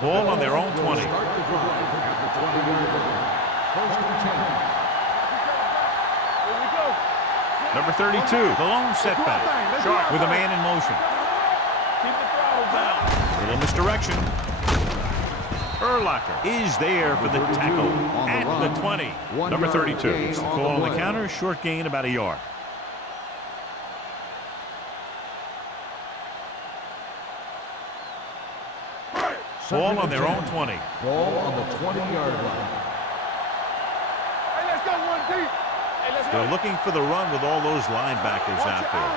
Ball on their own 20. Number 32, the lone setback. Sharp with a man in motion. Little misdirection. Urlacher is there for the tackle at the 20. Number 32. It's the call on the counter. Short gain about a yard. Ball on their own 20. Ball on the 20-yard line. Hey, let's go one deep. Hey, let's They're looking for the run with all those linebackers out there.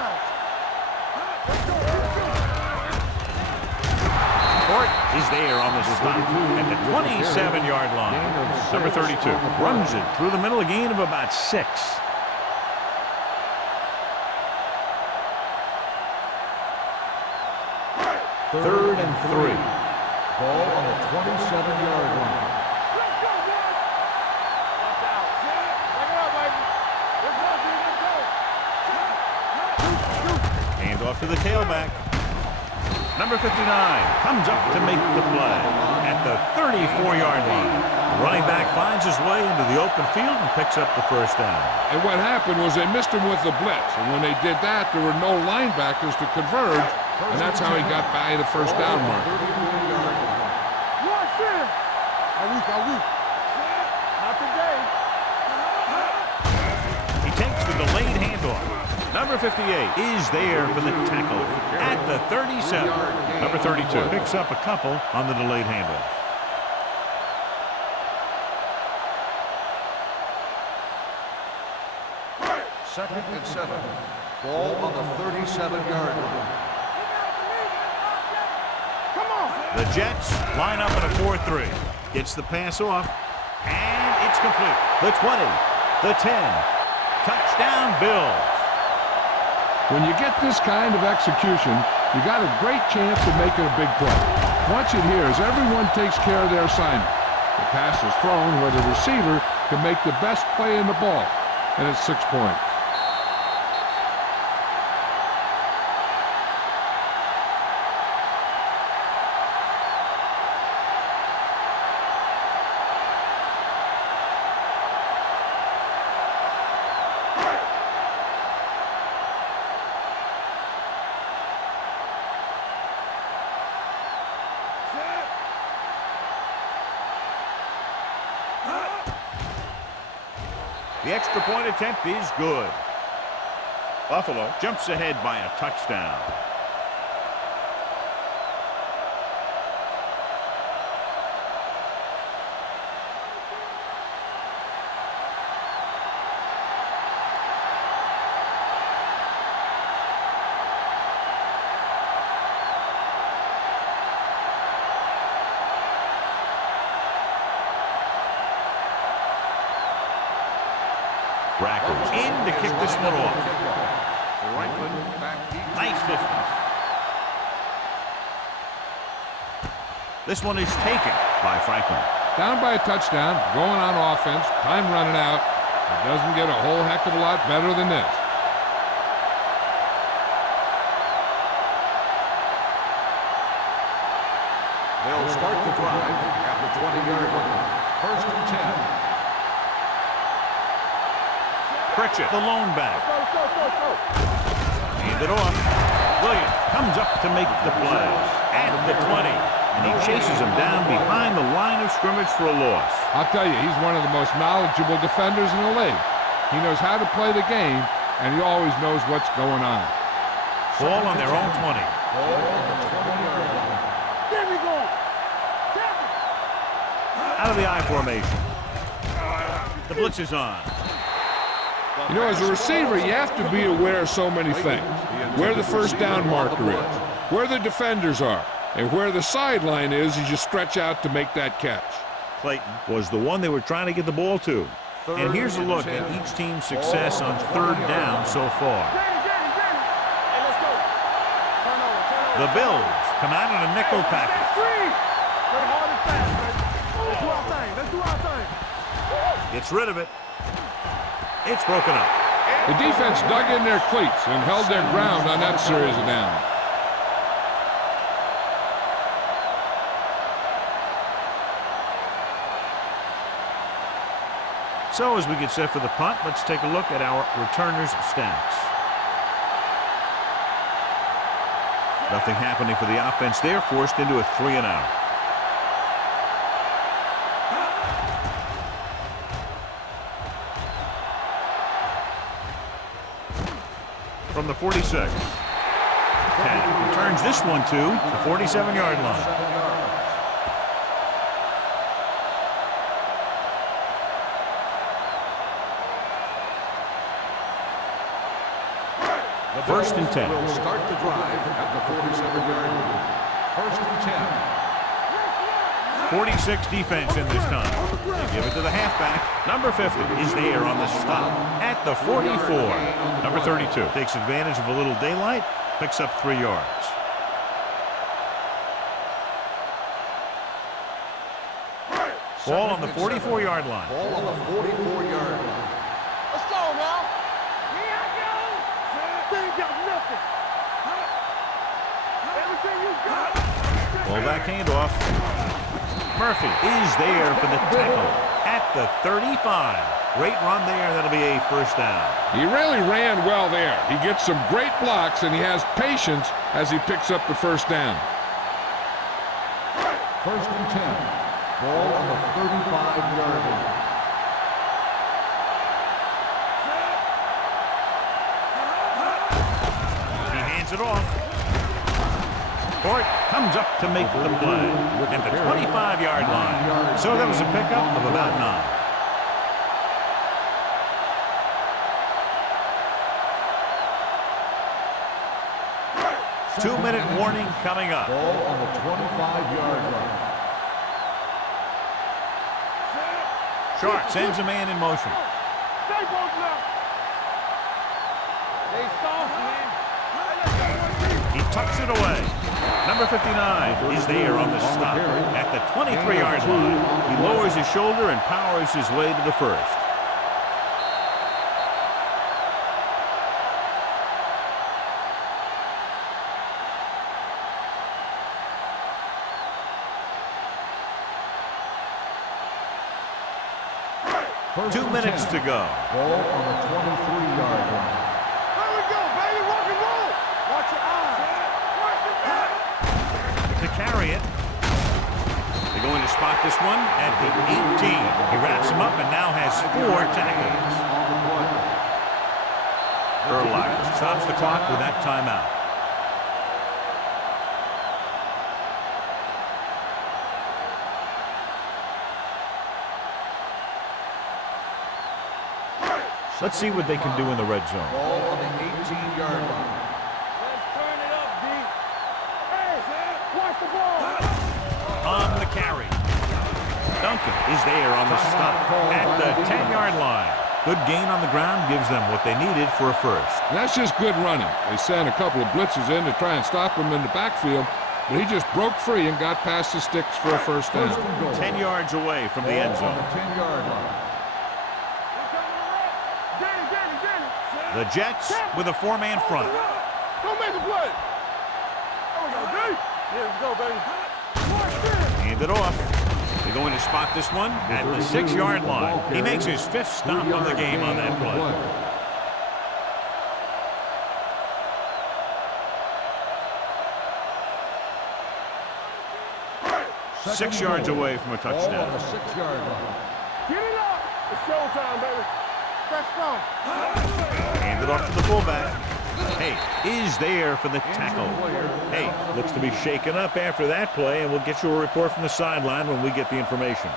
Fort is there on the stop at the 27-yard line. Number 32 runs it through the middle, a gain of about 6. Third and 3. Ball on the 27-yard line. Let's go, boys. Watch out. Bring it up, baby. Let's go, dude. Let's go. Hand off to the tailback. Number 59 comes up to make the play at the 34-yard line. The running back finds his way into the open field and picks up the first down. And what happened was they missed him with the blitz. And when they did that, there were no linebackers to converge. And that's how he got by the first down mark. Watch this. Are we? Not today. He takes the delayed handoff. Number 58 is there for the tackle at the 37. Number 32 picks up a couple on the delayed handoff. Second and 7. Ball on the 37-yard line. Come on. The Jets line up in a 4-3. Gets the pass off, and it's complete. The 20, the 10. Touchdown, Bills. When you get this kind of execution, you got a great chance of making a big play. Watch it here as everyone takes care of their assignment. The pass is thrown where the receiver can make the best play in the ball, and it's 6 points. The extra point attempt is good. Buffalo jumps ahead by a touchdown. Rackers in to kick this one off. Franklin, nice distance. This one is taken by Franklin. Down by a touchdown, going on offense, time running out. It doesn't get a whole heck of a lot better than this. They'll start the drive at the 20-yard line. First and 10. Pritchett, the lone back. Hand it off. Williams comes up to make the play at the 20. And he chases him down behind the line of scrimmage for a loss. I'll tell you, he's one of the most knowledgeable defenders in the league. He knows how to play the game, and he always knows what's going on. Ball on their own 20. Ball on the 20-yard line. There we go. Out of the I formation. The blitz is on. You know, as a receiver, you have to be aware of so many things. Where the first down marker is, where the defenders are, and where the sideline is as you stretch out to make that catch. Clayton was the one they were trying to get the ball to. And here's a look at each team's success on third down so far. Hey, let's go. Turn over. The Bills come out in a nickel package. Play hard and fast, baby. Let's do our thing. Let's do our thing. Gets rid of it. It's broken up. The defense dug in their cleats and held their ground on that series of downs. So as we get set for the punt, let's take a look at our returners' stats. Nothing happening for the offense there, forced into a 3-and-out. From the 46. Cat returns this one to the 47-yard line. First and 10. Will start the drive at the 47-yard line. First and 10. 46 defense in this time. They give it to the halfback. Number 50 is there on the stop at the 44. Number 32 takes advantage of a little daylight, picks up 3 yards. Ball on the 44-yard line. Ball on the 44-yard line. Let's go now. Here I go. They ain't got nothing. Everything you got. Pull back handoff. Murphy is there for the tackle at the 35. Great run there. That'll be a first down. He really ran well there. He gets some great blocks, and he has patience as he picks up the first down. First and 10. Ball on the 35-yard line. He hands it off. Fort comes up to make the play at the 25-yard line. So that was a pickup of about 9. Two-minute warning coming up. Ball on the 25-yard line. Sharp sends a man in motion. Stay both now. They soft, man. He tucks it away. Number 59 is there on the stop at the 23-yard line. He lowers his shoulder and powers his way to the first. First 2 and minutes 10. to go. Ball on the 23-yard line. There we go, baby. Rock and roll. Watch your eyes. To carry it. They're going to spot this one at the 18. He wraps him up and now has 4 tackles. the play. Erlacher stops the clock with that timeout. Let's see what they can do in the red zone. Ball on the 18-yard line. Let's turn it up, D. Hey, watch the ball. On the carry. Duncan is there on the stop at the 10-yard line. Good gain on the ground gives them what they needed for a first. That's just good running. They sent a couple of blitzes in to try and stop him in the backfield, but he just broke free and got past the sticks for a first down. 10 yards away from the end Ball on zone. the 10-yard line. The Jets with a four-man front. Don't make a play. There we go, D. Yeah, let's go, baby. Watch this. Hand it off. They're going to spot this one at the 6-yard line. He makes his 5th stop of the game on that play. 6 yards away from a Ball on touchdown. the 6-yard line. Get it up. It's showtime, baby. Let's go. Hand it off to the fullback. Hey, is there for the tackle. Hey, looks to be shaken up after that play, and we'll get you a report from the sideline when we get the information.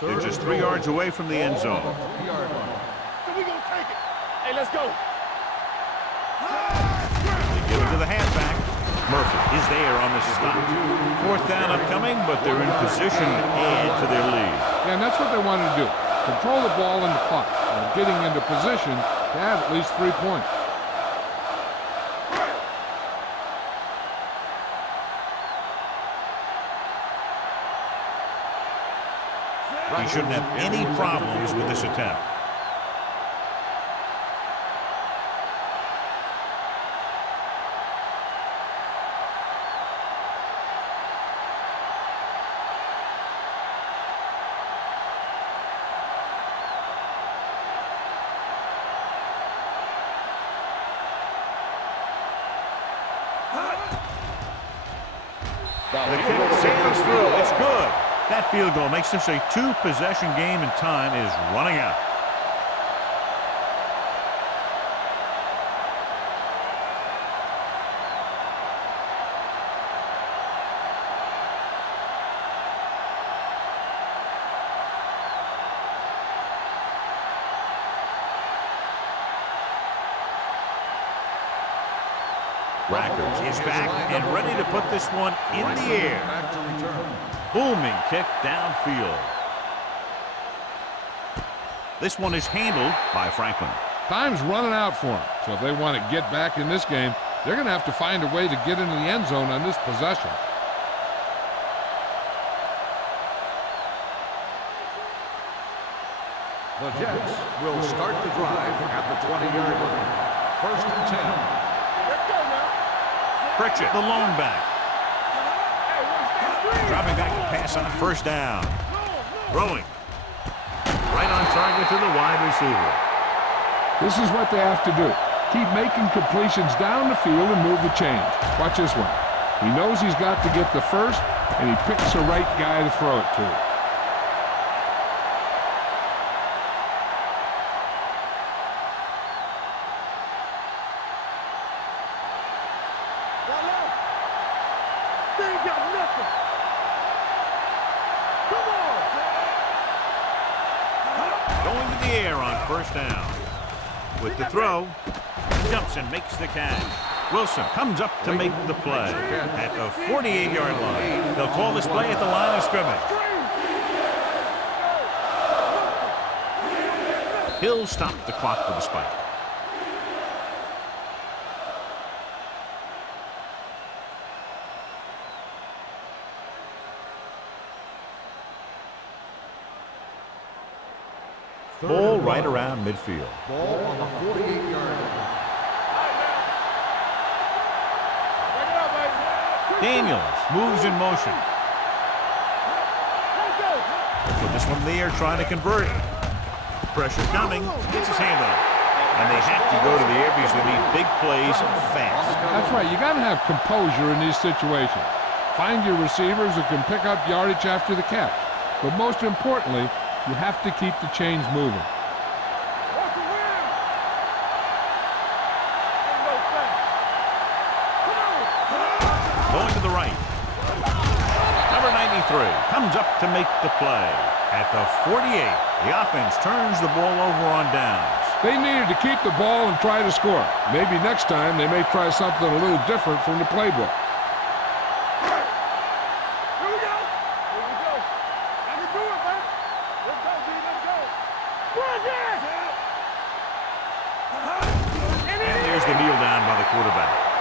They're just 3 yards away from the end zone. 3-yard line. So we gonna take it. Hey, let's go. They give it to the halfback. Murphy is there on the stop. 4th down upcoming, but they're in position to add to their lead. Yeah, and that's what they wanted to do. Control the ball in the clock, and getting into position to have at least 3 points. He shouldn't have any problems with this attempt. The kick sails through. It's good. That field goal makes this a 2-possession game, and time is running out. Rackers is back and ready to put this one in the air. Back to return. Booming kick downfield. This one is handled by Franklin. Time's running out for them, so if they want to get back in this game, they're going to have to find a way to get into the end zone on this possession. The Jets will start the drive at the 20-yard line. 1st and 10. Let's go now. Pritchett, the lone back. Hey, watch that screen. Dropping back to pass on 1st down. Throwing. Right on target to the wide receiver. This is what they have to do. Keep making completions down the field and move the chains. Watch this one. He knows he's got to get the first, and he picks the right guy to throw it to. They ain't got nothing. Come on. Going to the air on 1st down. With the throw, jumps and makes the catch. Wilson comes up to make the play at the 48-yard line. They'll call this play at the line of scrimmage. He'll stop the clock with a spike. Ball right around midfield. Ball on the 48-yard line. Bring it up, baby. Daniels moves in motion. Let's go. Put this one in the air, trying to convert. Pressure coming. Gets his hand on it. And they have to go to the air because they need big plays fast. That's right. You got to have composure in these situations. Find your receivers who can pick up yardage after the catch. But most importantly, you have to keep the chains moving. Going to the right. Number 93 comes up to make the play. At the 48, the offense turns the ball over on downs. They needed to keep the ball and try to score. Maybe next time they may try something a little different from the playbook. Here we go. Here we go. I can do it, man. Let's go, D. Let's go. Run this. And there's the kneel down by the quarterback.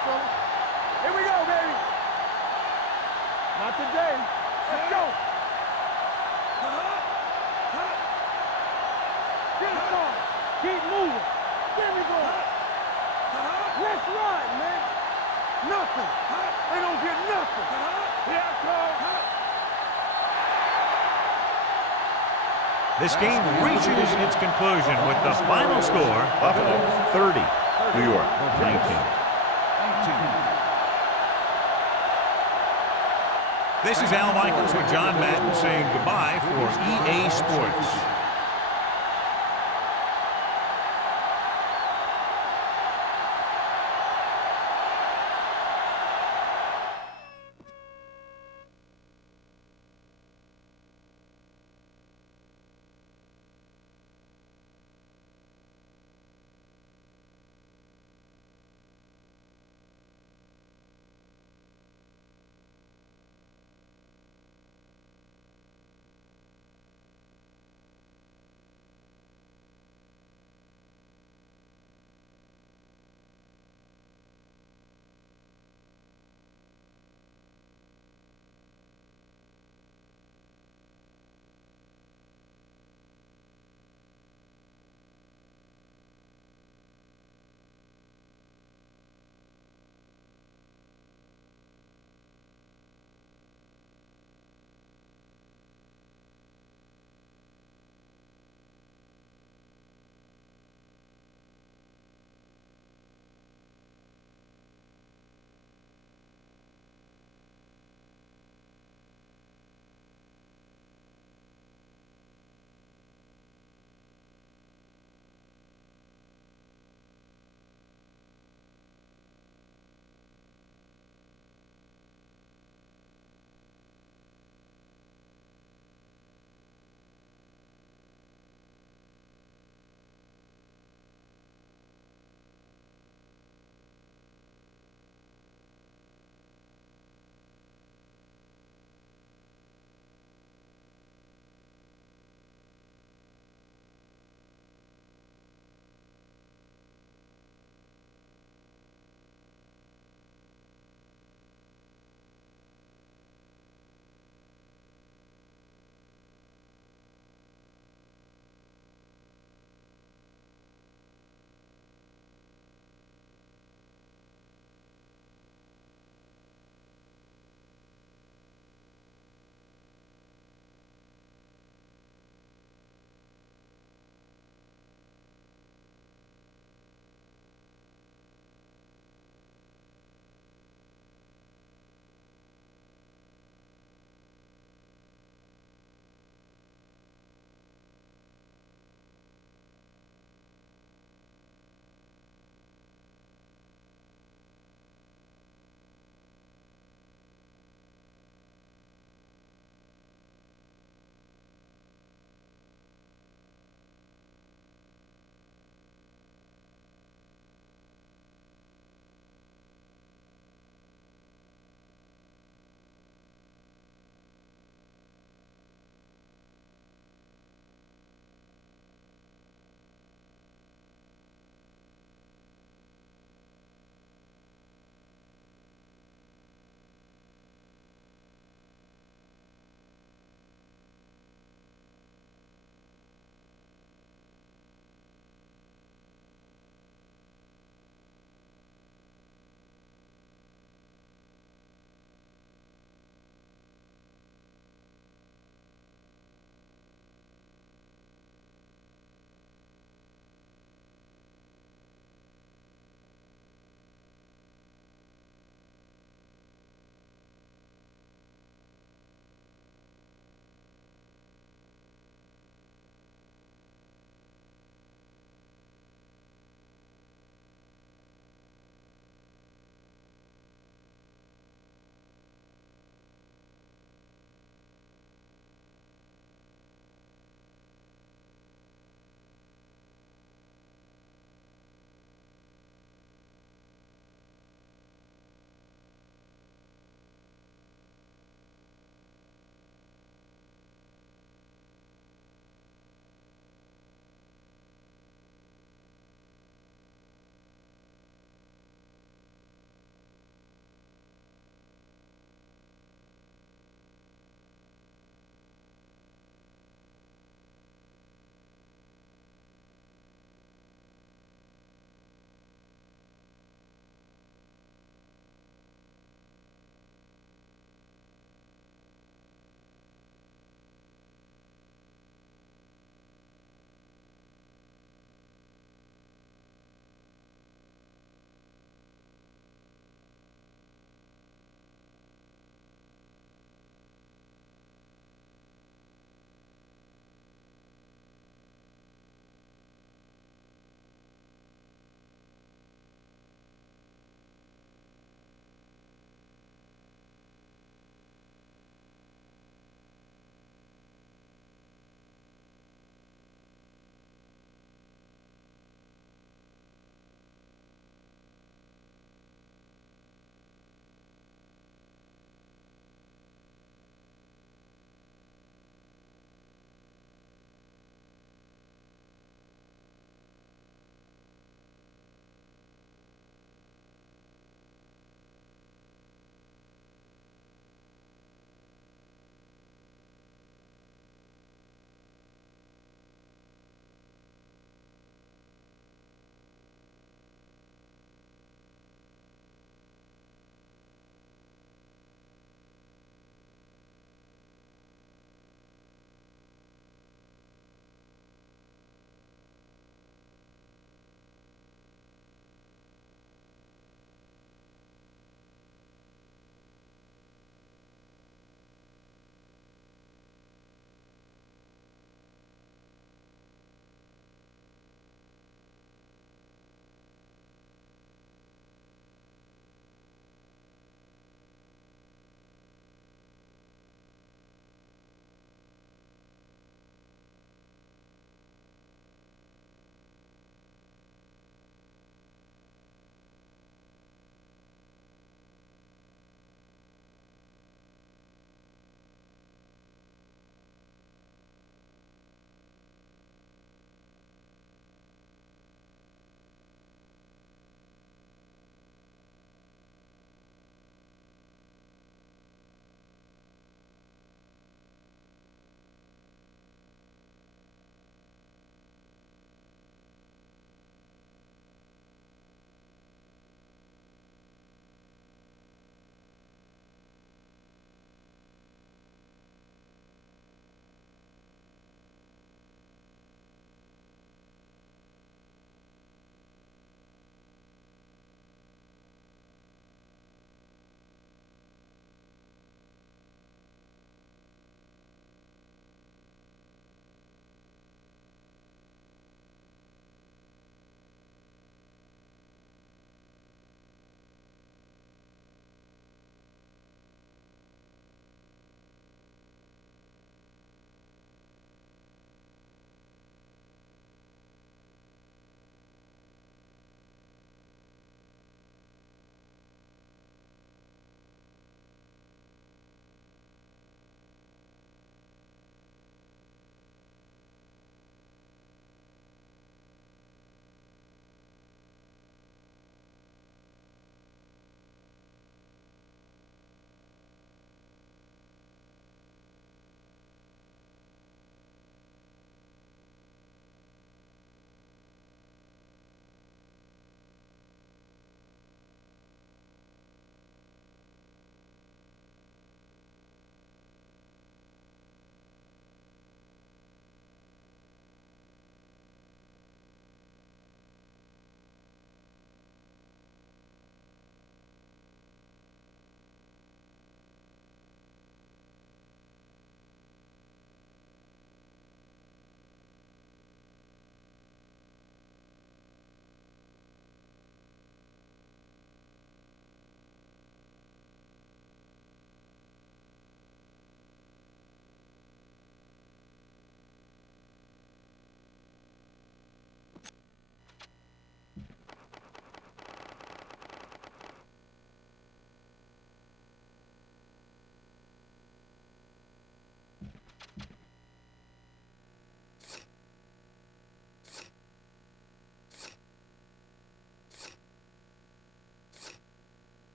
Here we go, baby. Not today. Let's go. Get it on. Keep moving. There we go. Let's run, man. Nothing. They don't get nothing. Here I come. This game reaches its conclusion with the final score, Buffalo 30, New York 19. This is Al Michaels with John Madden saying goodbye for EA Sports.